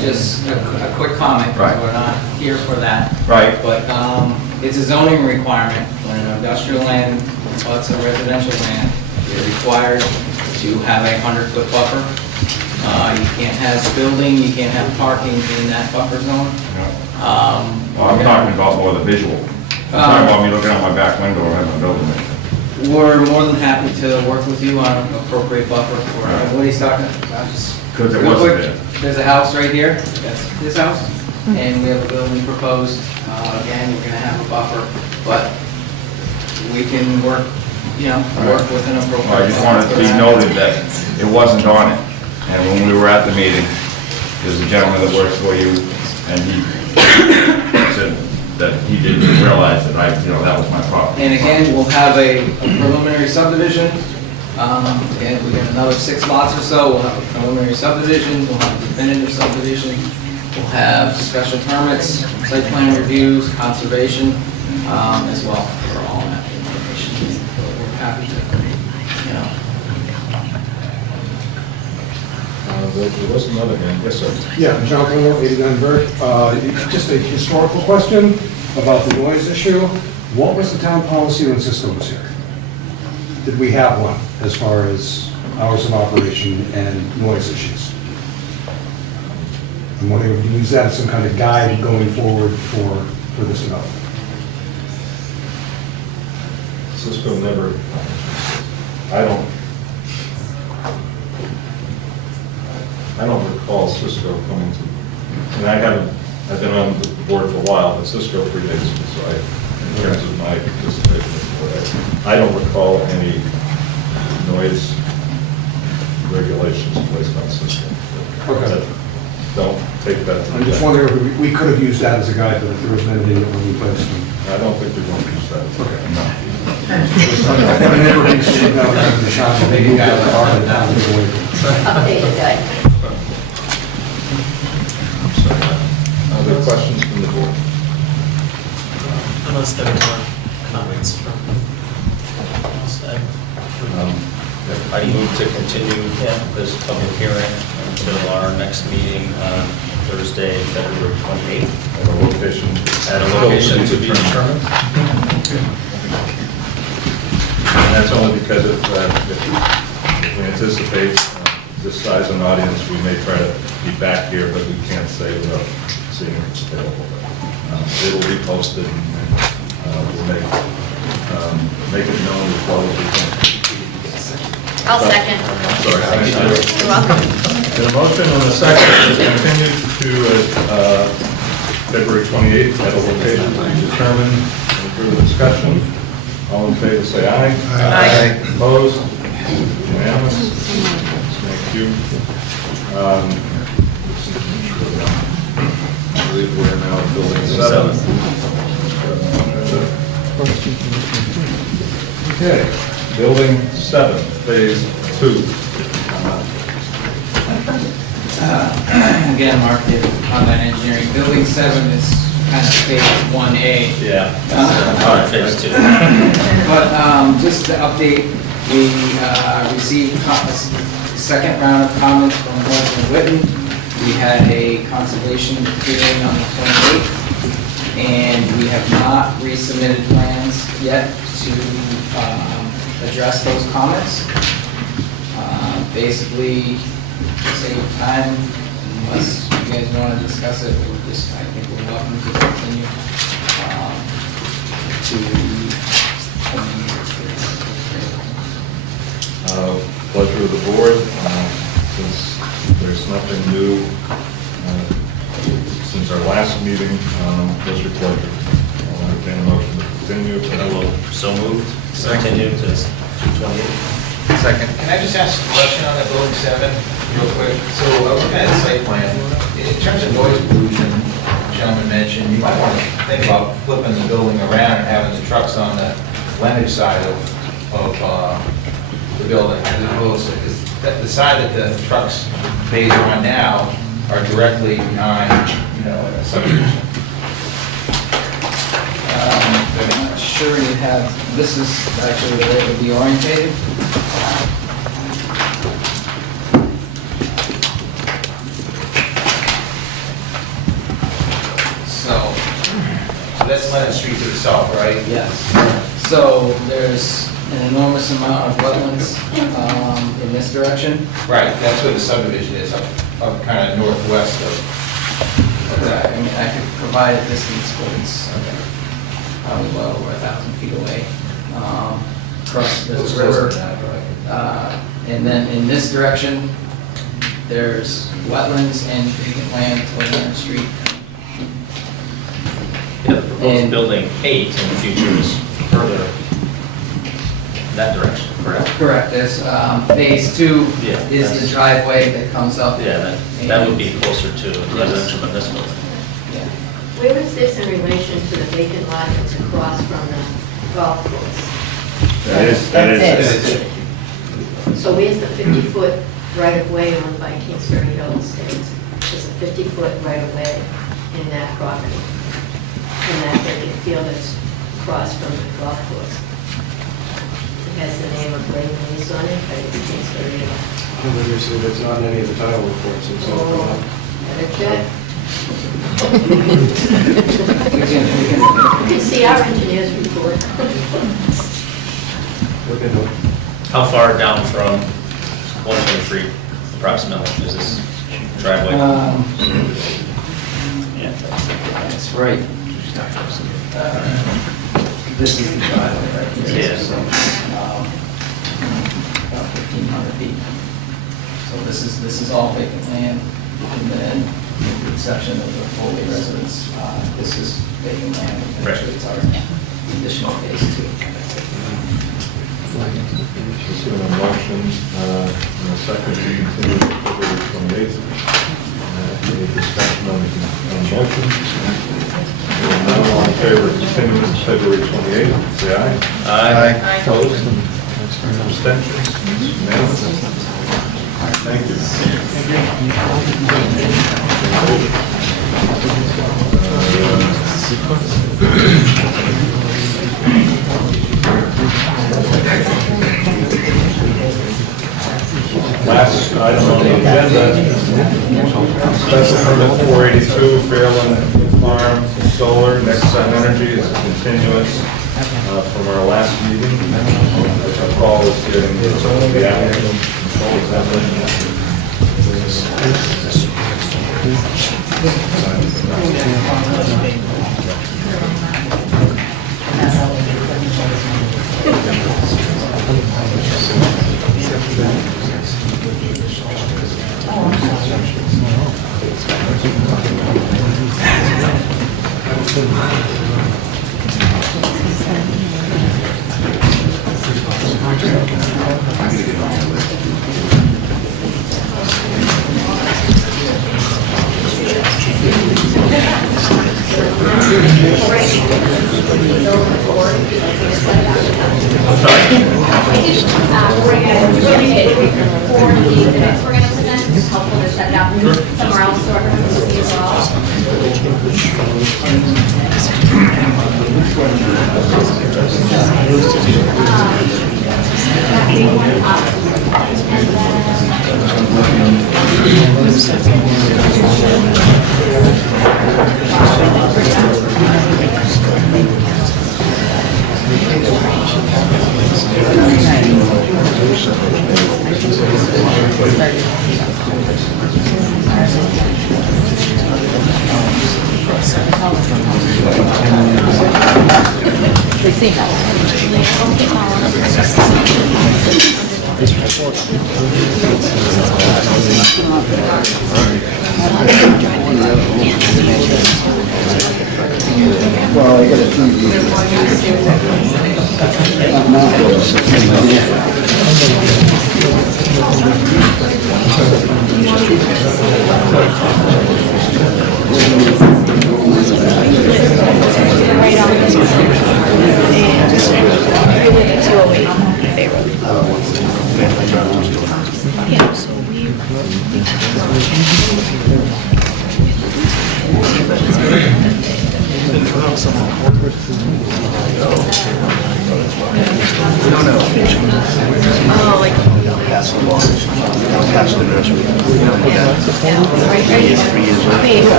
just a quick comment, Right. because we're not here for that. Right. But it's a zoning requirement, when an industrial land butts a residential land, you're required to have a 100-foot buffer. You can't have building, you can't have parking in that buffer zone. Well, I'm talking about more the visual. I'm talking about me looking out my back window or having a building there. We're more than happy to work with you on an appropriate buffer for, what he's talking about. Because it Real wasn't quick, there. there's a house right here, that's this house, and we have a building proposed. Again, we're gonna have a buffer, but we can work, work with an appropriate. Well, I just wanted to buffer be for that. noted that it wasn't on it. And when we were at the meeting, there's a gentleman that works for you, and he said that he didn't realize that that was my property. And again, we'll have a preliminary subdivision. Again, we got another 6 lots or so. We'll have a preliminary subdivision, we'll have a definitive subdivision, we'll have special permits, site plan reviews, conservation, as well for all that information. We're happy to, There was another hand. Yes, sir. Yeah, John Bruno, 89 Bird. Just a historical question about the noise issue. What was the town policy when Cisco was here? Did we have one as far as hours of operation and noise issues? I'm wondering if we use that as some kind of guide going forward for this development. Cisco never, I don't recall Cisco coming to, and I've been on the board for a while, but Cisco predates me, so in terms of my participation in the board, I don't recall any noise regulations placed on Cisco. Okay. Don't take that to I'm just wondering if we could have used that as a guide, but if there was anything that when we placed them. I don't think they're going to use that. Okay. Whenever we sit down in the shop, they move that car and down to the way. Updated guide. Other questions from the board? Unless there are comments from outside. I move to continue this public hearing until our next meeting on Thursday, February 28th. At a location to be determined. And that's only because if we anticipate this size of an audience, we may try to be back here, but we can't say without seeing it's available. It'll be posted, and we'll make it known as well as we can. I'll second. Sorry. You're welcome. Got a motion and a second to continue to February 28th at a location to be determined. Any further discussion? All in favor, say aye. Aye. Opposed? Unanimous? Thank you. I believe we're now at building 7. Okay, building 7, phase 2. Again, Mark did Combat Engineering. Building 7 is kind of phase 1A. Yeah. All right, phase 2. But just to update, we received a second round of comments from Horton and Witten. We had a conservation hearing on the 28th, and we have not resubmitted plans yet to address those comments. Basically, to save time, unless you guys want to discuss it, we'll just, I think we're welcome to continue Pleasure of the board. Since there's nothing new since our last meeting, what's your pleasure? I'll entertain a motion to continue. I will, so moved, continue to 2/28. Second. Can I just ask a question on that building 7, real quick? So I was looking at the site plan, in terms of noise pollution, the gentleman mentioned, you might want to think about flipping the building around and having the trucks on the Leonard side of the building, as opposed to, because the side that the trucks bays are on now are directly behind, a subdivision. I'm not sure you have, this is actually the way it would be orientated. So that's Leonard Street to the south, right? yes. So there's an enormous amount of wetlands in this direction. Right, that's where the subdivision is, up kind of northwest of that. I mean, I could provide a distance, but it's probably well over 1,000 feet away. Across this river. And then in this direction, there's wetlands and vacant land to Leonard Street. Yeah, the proposed building 8 in the future is further that direction, correct? Correct, there's phase 2 Yeah, is the that's- driveway that comes up. Yeah, that would be closer to residential than this building. Yeah. Where is this in relation to the vacant lot that's across from the golf course? That is. So where's the 50-foot right-of-way owned by Kingsbury Hill Estates? There's a 50-foot right-of-way in that property, in that vacant field that's across from the golf course. It has the name of Ray Mays on it, but it's Kingsbury Hill. Obviously, that's not in any of the title reports, and so. Better check. We can- You can see our engineer's report. Look into it. How far down from 123 approximately is this driveway? Yeah, that's right. This is the driveway right here. Yeah. So, about 1,500 feet. So this is all vacant land, and then with the exception of the Foley residence, this is vacant land. Actually, it's our additional phase 2. Just doing a motion, and a second to continue to February 28th. Any discussion on the motion? Hearing none, all in favor of continuing to February 28th, say aye. Aye. Opposed? Abstentions? Unanimous? Thank you. Last item on the agenda, special permit 482, Fairland Farm Solar, Nexon Energy is continuous from our last meeting. Which our call is getting the applicant. We're going to present, it's helpful to set it up somewhere else so everyone can see as well.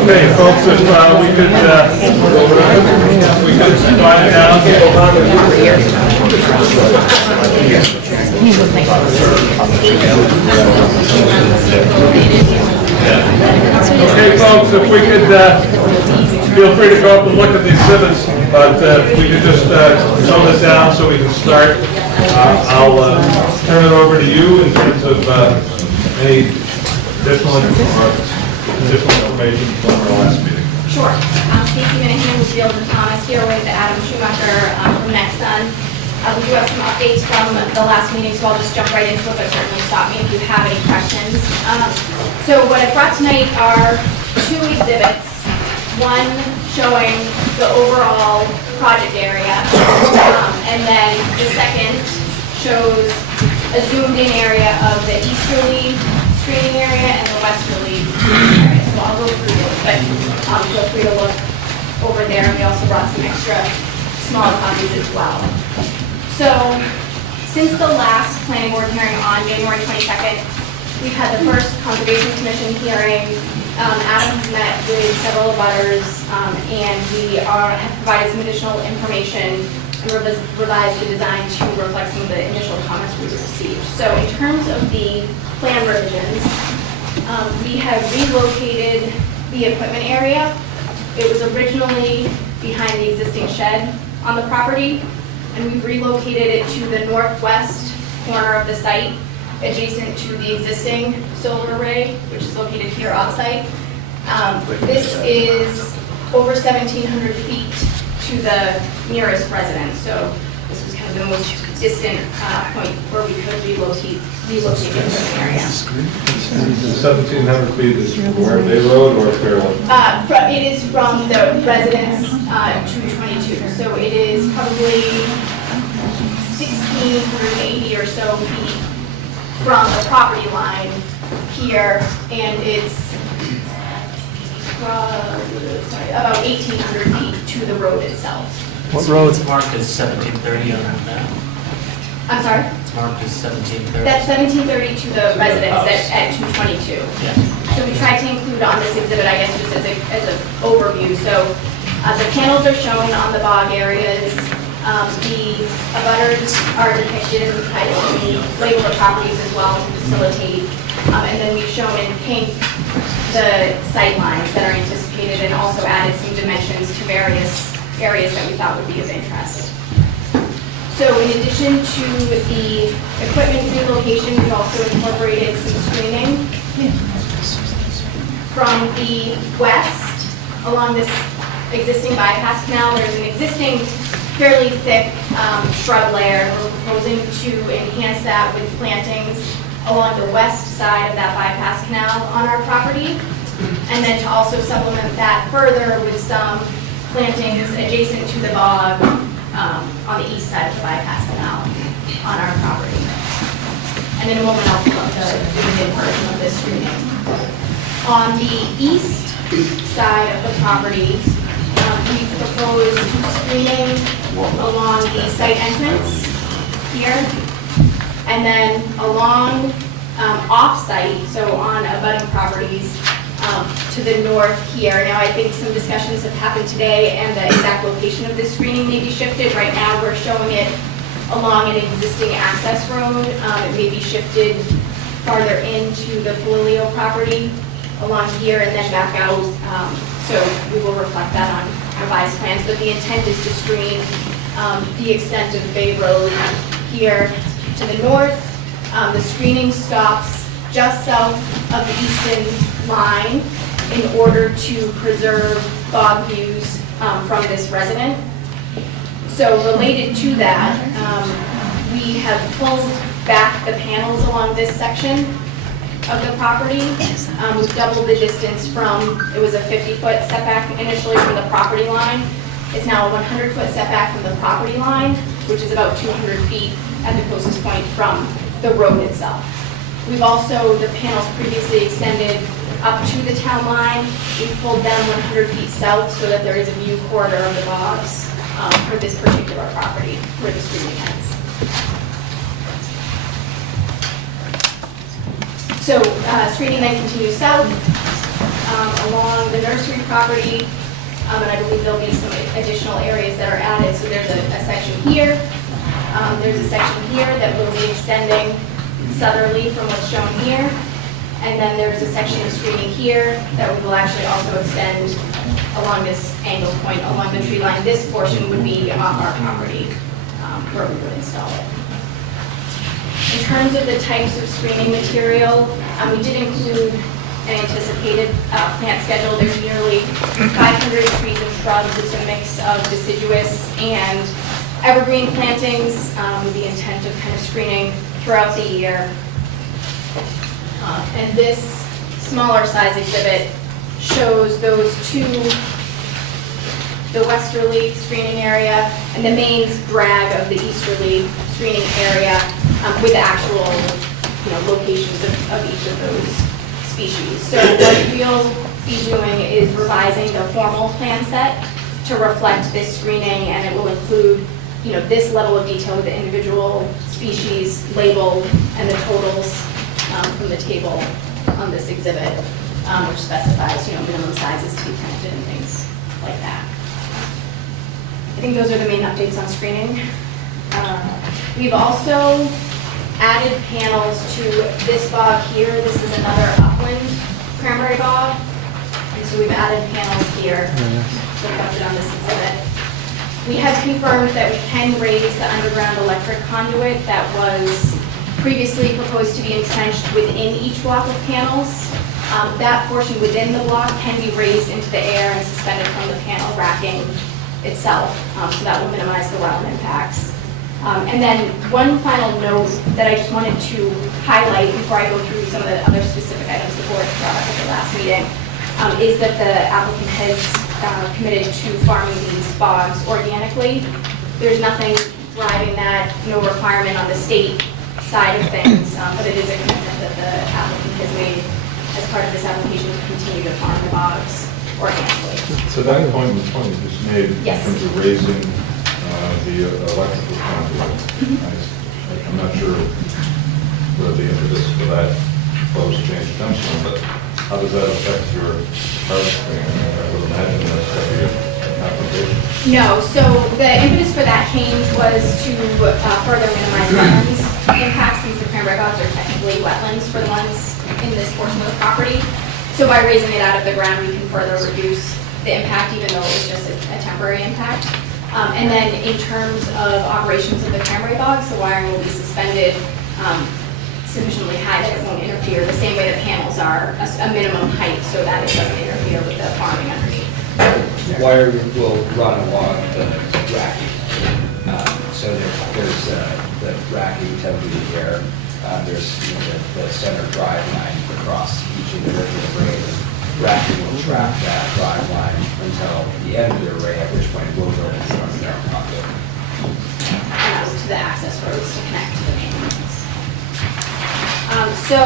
Okay, folks, if we could slide it down. Okay, folks, if we could, feel free to go up and look at the exhibits, but if we could just slow this down so we can start. I'll turn it over to you in terms of any additional information from our last meeting. Sure. I'm Stacy Minahan with Fields and Thomas here with Adam Schumacher from Nexsun. We do have some updates from the last meeting, so I'll just jump right into it, but certainly stop me if you have any questions. So what I brought tonight are two exhibits. One showing the overall project area, and then the second shows a zoomed-in area of the easterly screening area and the westerly screening area. So I'll go through those, but feel free to look over there. And we also brought some extra small copies as well. So since the last planning board hearing on January 22nd, we've had the first Conservation Commission hearing. Adam's met with several abutters, and we have provided some additional information and revised the design to reflect some of the initial comments we received. So in terms of the plan revisions, we have relocated the equipment area. It was originally behind the existing shed on the property, and we've relocated it to the northwest corner of the site, adjacent to the existing solar array, which is located here off-site. This is over 1,700 feet to the nearest residence. So this was kind of the most distant point where we could relocate into the area. 1,700 feet is from where, Bay Road or Fairway? It is from the residence to 22, so it is probably 1,680 or so feet from the property line here, and it's about 1,800 feet to the road itself. What road? It's marked as 1730 on that map. I'm sorry? It's marked as 1730. That's 1730 to the residence at 222. Yeah. So we tried to include on this exhibit, I guess, just as an overview. So the panels are shown on the bog areas. The abutters are depicted, and we tried to label the properties as well to facilitate. And then we've shown in pink the sight lines that are anticipated, and also added some dimensions to various areas that we thought would be of interest. So in addition to the equipment relocation, we've also incorporated some screening from the west along this existing bypass canal. There's an existing fairly thick shrub layer. We're proposing to enhance that with plantings along the west side of that bypass canal on our property, and then to also supplement that further with some plantings adjacent to the bog on the east side of the bypass canal on our property. And in a moment, I'll pull up the vivid version of this screening. On the east side of the property, we proposed screening along the site entrance here, and then along off-site, so on abutting properties, to the north here. Now, I think some discussions have happened today, and the exact location of this screening may be shifted. Right now, we're showing it along an existing access road. It may be shifted farther into the Polilio property along here and then back out. So we will reflect that on revised plans, but the intent is to screen the extent of Bay Road here to the north. The screening stops just south of the eastern line in order to preserve bog views from this resident. So related to that, we have pulled back the panels along this section of the property. We've doubled the distance from, it was a 50-foot setback initially from the property line. It's now a 100-foot setback from the property line, which is about 200 feet at the closest point from the road itself. We've also, the panels previously extended up to the town line. We've pulled them 100 feet south so that there is a view corridor of the bogs for this particular property where the screening ends. So screening then continues south along the nursery property, and I believe there'll be some additional areas that are added. So there's a section here, there's a section here that will be extending southerly from what's shown here, and then there's a section of screening here that we will actually also extend along this angle point along the tree line. This portion would be off our property where we would install it. In terms of the types of screening material, we did include an anticipated plant schedule. There's nearly 500 trees and shrubs. It's a mix of deciduous and evergreen plantings with the intent of kind of screening throughout the year. And this smaller size exhibit shows those two, the westerly screening area and the main drag of the easterly screening area with the actual locations of each of those species. So what we'll be doing is revising the formal plan set to reflect this screening, and it will include this level of detail with the individual species labeled and the totals from the table on this exhibit, which specifies minimum sizes to be planted and things like that. I think those are the main updates on screening. We've also added panels to this bog here. This is another upland cranberry bog, and so we've added panels here reflected on this exhibit. We have confirmed that we can raise the underground electric conduit that was previously proposed to be entrenched within each block of panels. That portion within the block can be raised into the air and suspended from the panel racking itself, so that will minimize the wetland impacts. And then one final note that I just wanted to highlight before I go through some of the other specific items the board brought up at the last meeting, is that the applicant has committed to farming these bogs organically. There's nothing driving that, no requirement on the state side of things, but it is a commitment that the applicant has made as part of this application to continue to farm the bogs organically. So that point was you just made in Yes. terms of raising the electrical conduit. I'm not sure where the impetus for that proposed change comes from, but how does that affect your harvesting? I would imagine that's going to be an application. No, so the impetus for that change was to further minimize wetlands impacts, since the cranberry bogs are technically wetlands for the ones in this portion of the property. So by raising it out of the ground, we can further reduce the impact, even though it's just a temporary impact. And then in terms of operations of the cranberry bogs, the wiring will be suspended sufficiently high that it won't interfere, the same way the panels are, a minimum height, so that it doesn't interfere with the farming underneath. Wire will run along the racking. So there's the racking temperature here. There's the center drive line across each individual array. The racking will track that drive line until the end of the array, at which point it will go from their pocket. To the access roads to connect to the main lines. So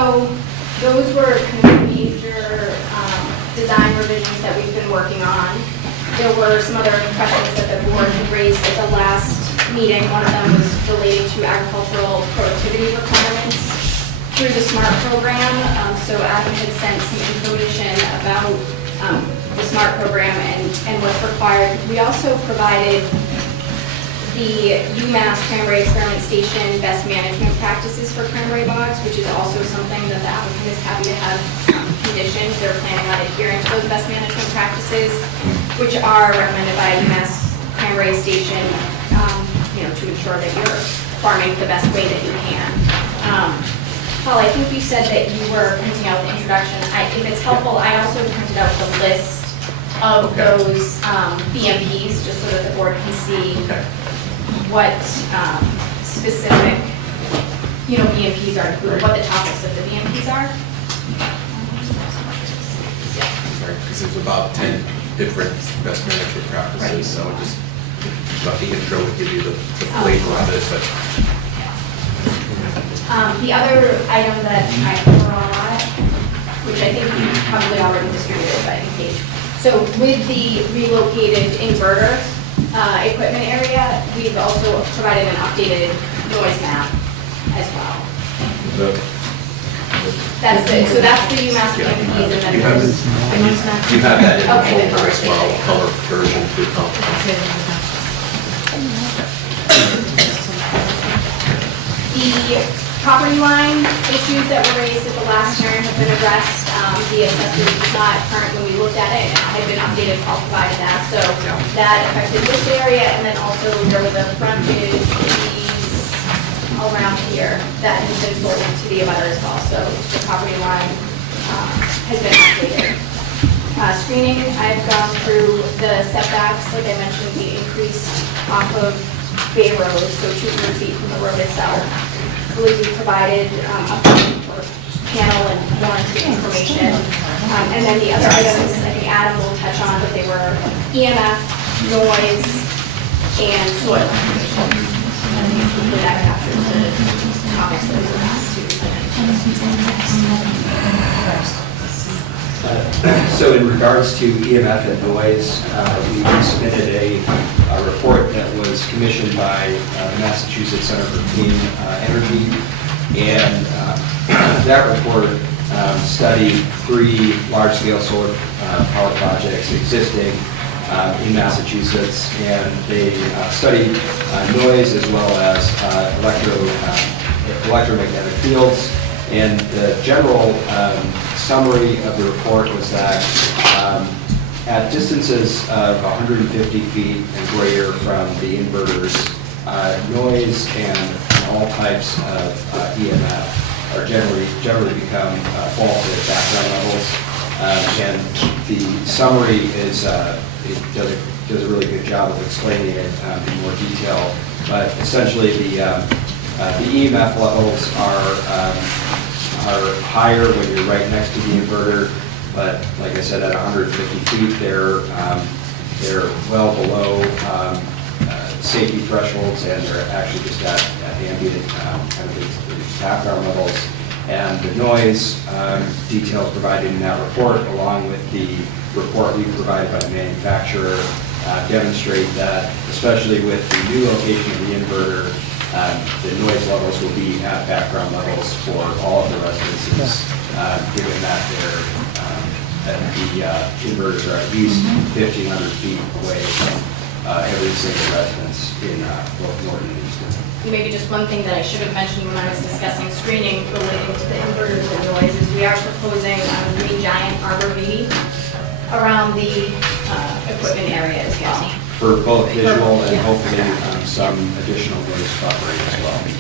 those were kind of major design revisions that we've been working on. There were some other questions that the board had raised at the last meeting. One of them was related to agricultural productivity requirements through the SMART program. So Adam had sent some information about the SMART program and what's required. We also provided the UMass Cranberry Experiment Station best management practices for cranberry bogs, which is also something that the applicant is happy to have conditioned. They're planning on adhering to those best management practices, which are recommended by UMass Cranberry Station, to ensure that you're farming the best way that you can. Paul, I think you said that you were printing out the introduction. If it's helpful, I also printed out the list of those BMPs, just so that the board can see what specific, BMPs are included, what the topics of the BMPs are. Because there's about 10 different best management practices, so just about the intro would give you the flavor of it, but. The other item that I brought, which I think you probably already distributed, but in case. So with the relocated inverter equipment area, we've also provided an updated noise map as well. That's the UMass BMPs, and then there's the noise map. You have that in the Okay, folder as well, color version to help. The property line issues that were raised at the last hearing have been addressed. The assessment was not current when we looked at it, and it had been updated, Paul provided that. So that affected this area, and then also there was a frontage around here that has been sold to the abutter as well. So the property line has been updated. Screening, I've gone through the setbacks, like I mentioned, we increased off of Bay Road, so 200 feet from the road itself. I believe we provided a panel and warranty information. And then the other items, I think Adam will touch on, but they were EMF, noise, and soil information. And I think hopefully that captures the topics that we were asked to. So in regards to EMF and noise, we submitted a report that was commissioned by the Massachusetts Center for Clean Energy, and that report studied 3 large-scale solar power projects existing in Massachusetts, and they studied noise as well as electromagnetic fields. And the general summary of the report was that at distances of 150 feet and greater from the inverters, noise and all types of EMF or generally become faulted at background levels. And the summary is, it does a really good job of explaining it in more detail. But essentially, the EMF levels are higher when you're right next to the inverter. But like I said, at 150 feet, they're well below safety thresholds, and they're actually just at ambient kind of background levels. And the noise details provided in that report, along with the report we provided by the manufacturer, demonstrate that, especially with the new location of the inverter, the noise levels will be at background levels for all of the residences, given that the inverters are at least 1,500 feet away from every single residence in both Norton and Easton. Maybe just one thing that I should have mentioned when I was discussing screening relating to the inverters and noise is we are proposing Green Giant arborvitae around the equipment area as well. For both visual and hopefully some additional noise buffering as well. We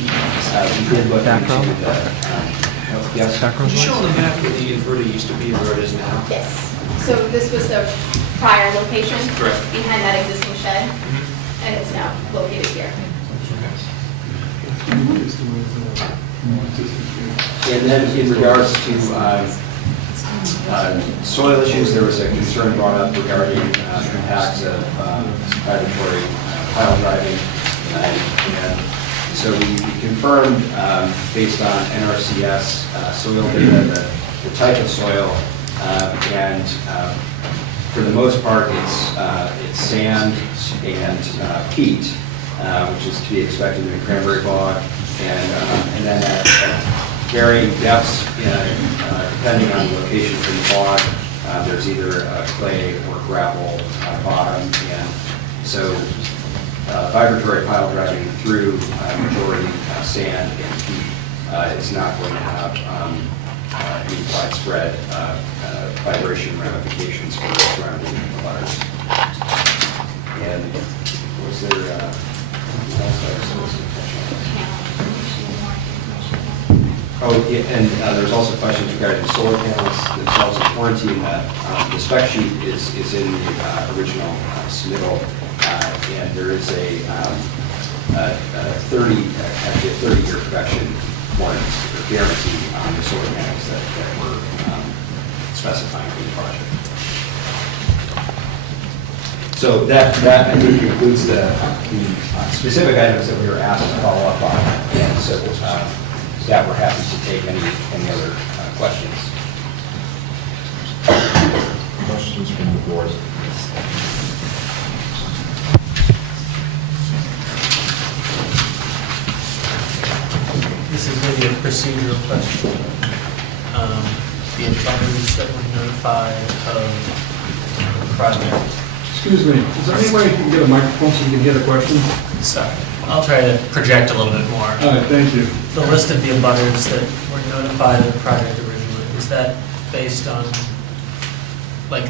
did look into the, yes? Could you show on the map where the inverter used to be and where it is now? Yes. So this was the prior location. Correct. Behind that existing shed, and it's now located here. And then in regards to soil issues, there was a concern brought up regarding impacts of predatory pile driving. And so we confirmed, based on NRCS soil data, the type of soil, and for the most part, it's sand and peat, which is to be expected in a cranberry bog, and then at varying depths, depending on the location from the bog, there's either a clay or gravel bottom, and so vibratory pile driving through majority sand and peat is not going to have any widespread vibration ramifications for the surrounding waters. And was there and there's also questions regarding the solar panels themselves in quarantine. The spec sheet is in the original submittal, and there is a 30-year production warranty or guarantee on the solar panels that we're specifying for the project. So that I think concludes the specific items that we were asked to follow up on, and so yeah, we're happy to take any other questions. Questions from the board? This is maybe a procedural question. The abutters that were notified of the project. Excuse me, is there any way you can get a microphone so you can hear the question? Sorry, I'll try to project a little bit more. All right, thank you. The list of the abutters that were notified of the project originally, is that based on, like,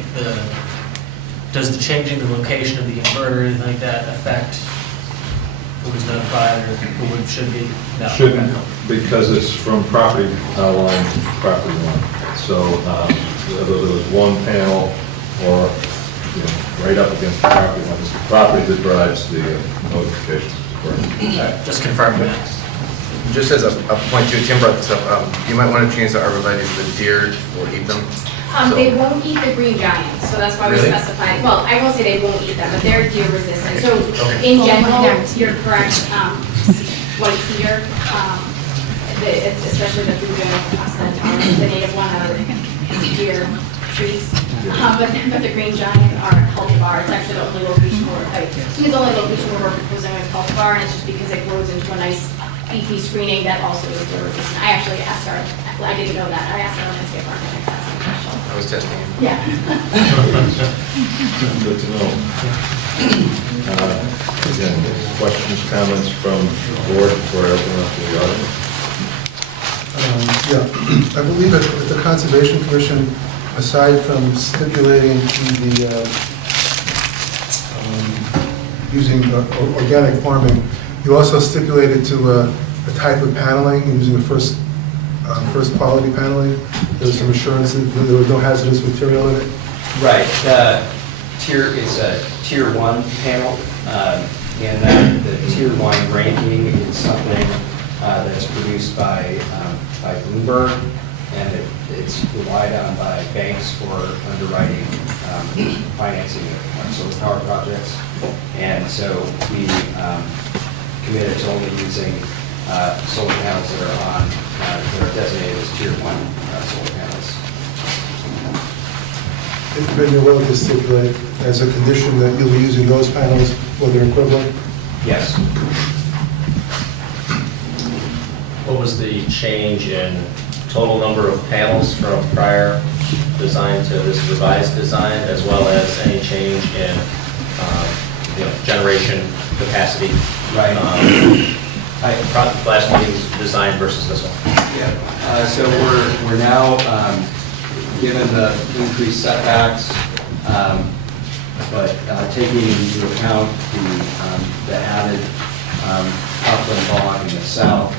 does the changing the location of the inverter or anything like that affect who was notified or who should be? No. Shouldn't, because it's from property line to property line. So whether there was one panel or right up against the property line, it's the property that drives the notifications. Just confirming that. Just as a point too, Tim brought this up, you might want to change the arborvitae to the deer will eat them. They won't eat the Green Giant, so that's why we Really? specified, well, I won't say they won't eat them, but they're deer resistant. So in general, you're correct, white cedar, especially the Thuja occidentalis, the native one out of deer trees. But the Green Giant are cultivar. It's actually the only location where, it's the only location where we're proposing a cultivar, and it's just because it grows into a nice beefy screening that also is deer resistant. I actually asked I didn't know that. I asked our landscape architect that same question. I was testing it. Yeah. Good to know. Again, questions, comments from the board before I open up to the audience? Yeah, I believe that with the Conservation Commission, aside from stipulating to using organic farming, you also stipulated to a type of paneling using the first first quality paneling? There was some assurance that there was no hazardous material in it? Right, it's a tier 1 panel, and the tier 1 ranking is something that's produced by Bloomberg, and it's relied on by banks for underwriting financing of solar power projects. And so we committed to only using solar panels that are designated as tier 1 solar panels. It's been willing to stipulate as a condition that you'll be using those panels or their equivalent? Yes. What was the change in total number of panels from prior design to this revised design, as well as any change in, generation capacity? Right. Last meeting's design versus this one. Yeah. So we're now, given the increased setbacks, but taking into account the added upland bog in the south,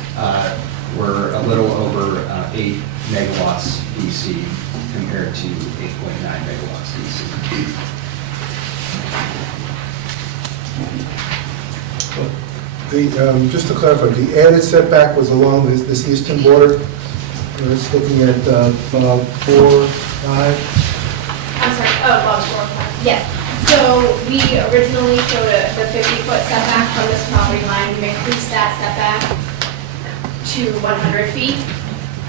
we're a little over 8 megawatts DC compared to 8.9 megawatts DC. Just to clarify, the added setback was along this eastern border. It's looking at Bob 4, 5. I'm sorry, Bob, 4, 5. Yes. So we originally showed the 50-foot setback from this property line. We've increased that setback to 100 feet.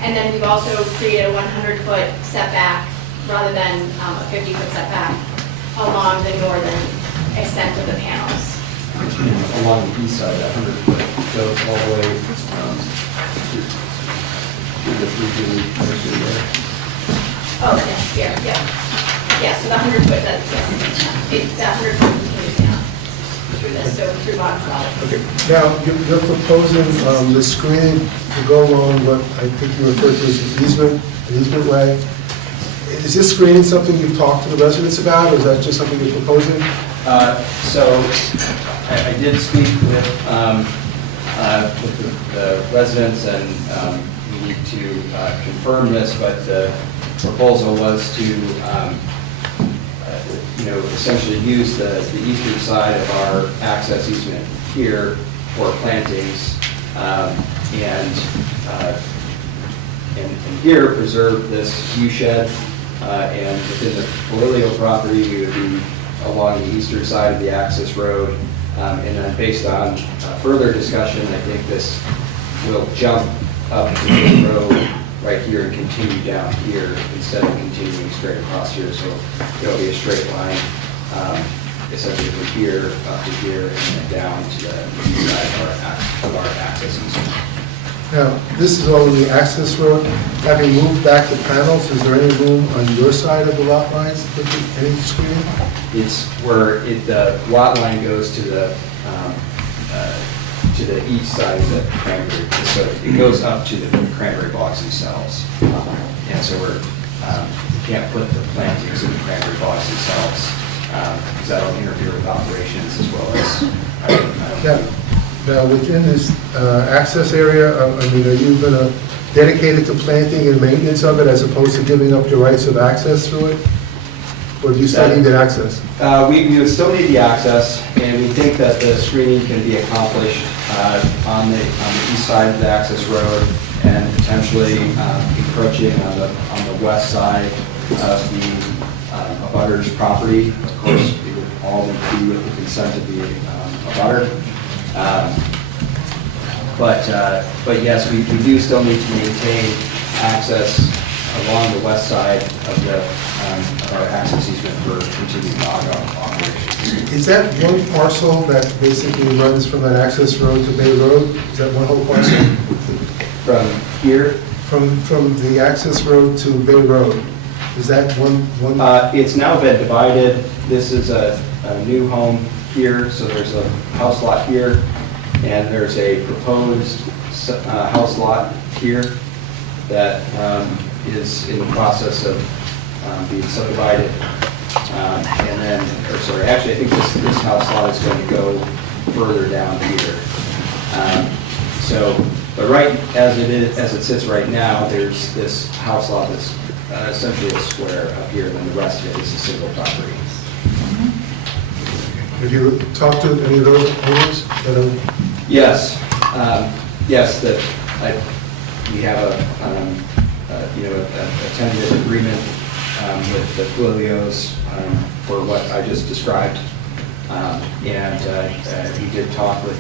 And then we've also created a 100-foot setback rather than a 50-foot setback along the northern extent of the panels. Along the east side, that 100-foot goes all the way to the 3 there. Oh, yes, here, yeah. Yeah, so the 100-foot, yes, the 100-foot continues down through this, so through bottom 12. Okay. Now, you're proposing the screening to go along what I think you referred to as an easement way. Is this screening something you've talked to the residents about, or is that just something you're proposing? So I did speak with the residents, and we need to confirm this, but the proposal was to, essentially use the eastern side of our access easement here for plantings, and here preserve this view shed, and within the Polilio property, we would be along the eastern side of the access road. And then based on further discussion, I think this will jump up to the road right here and continue down here instead of continuing straight across here. So it'll be a straight line, essentially from here up to here and then down to the east side of our access easement. Now, this is all in the access road. Having moved back the panels, is there any room on your side of the lot lines for any screening? It's where the lot line goes to the east side of the cranberry, so it goes up to the cranberry bogs themselves. And so we can't put the plantings in the cranberry bogs themselves, because that'll interfere with operations as well as. Now, within this access area, are you going to dedicate it to planting and maintenance of it as opposed to giving up your rights of access through it? Or do you still need the access? We would still need the access, and we think that the screening can be accomplished on the east side of the access road and potentially encroaching on the west side of the abutter's property. Of course, it would all be with the consent of the abutter. But yes, we do still need to maintain access along the west side of our access easement for continued operations. Is that one parcel that basically runs from that access road to Bay Road? Is that one whole parcel? From here? From the access road to Bay Road. Is that one? It's now been divided. This is a new home here, so there's a house lot here, and there's a proposed house lot here that is in the process of being subdivided. And then, actually, I think this house lot is going to go further down here. So, but right as it is, as it sits right now, there's this house lot that's essentially a square up here, and then the rest of it is a single property. Have you talked to any of those owners that are? Yes, yes, that we have a tentative agreement with the Twilios for what I just described. And he did talk with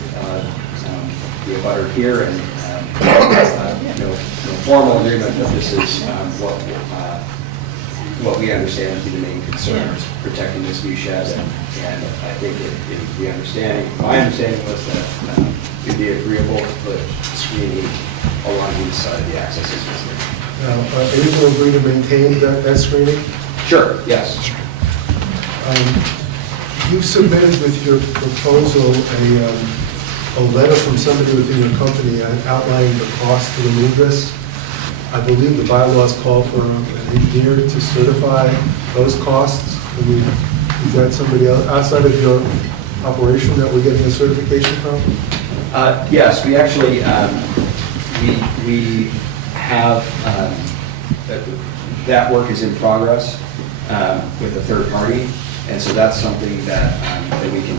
the abutter here, and no formal agreement, but this is what we understand to be the main concern, is protecting this view shed. And I think my understanding was that it'd be agreeable to put screening along each side of the access easement. Are you going to agree to maintain that screening? Sure, yes. You submitted with your proposal a letter from somebody within your company outlining the cost to remove this. I believe the bylaws call for an engineer to certify those costs. Is that somebody else outside of your operation that we're getting a certification from? Yes, we actually, we have, that work is in progress with a third party, and so that's something that we can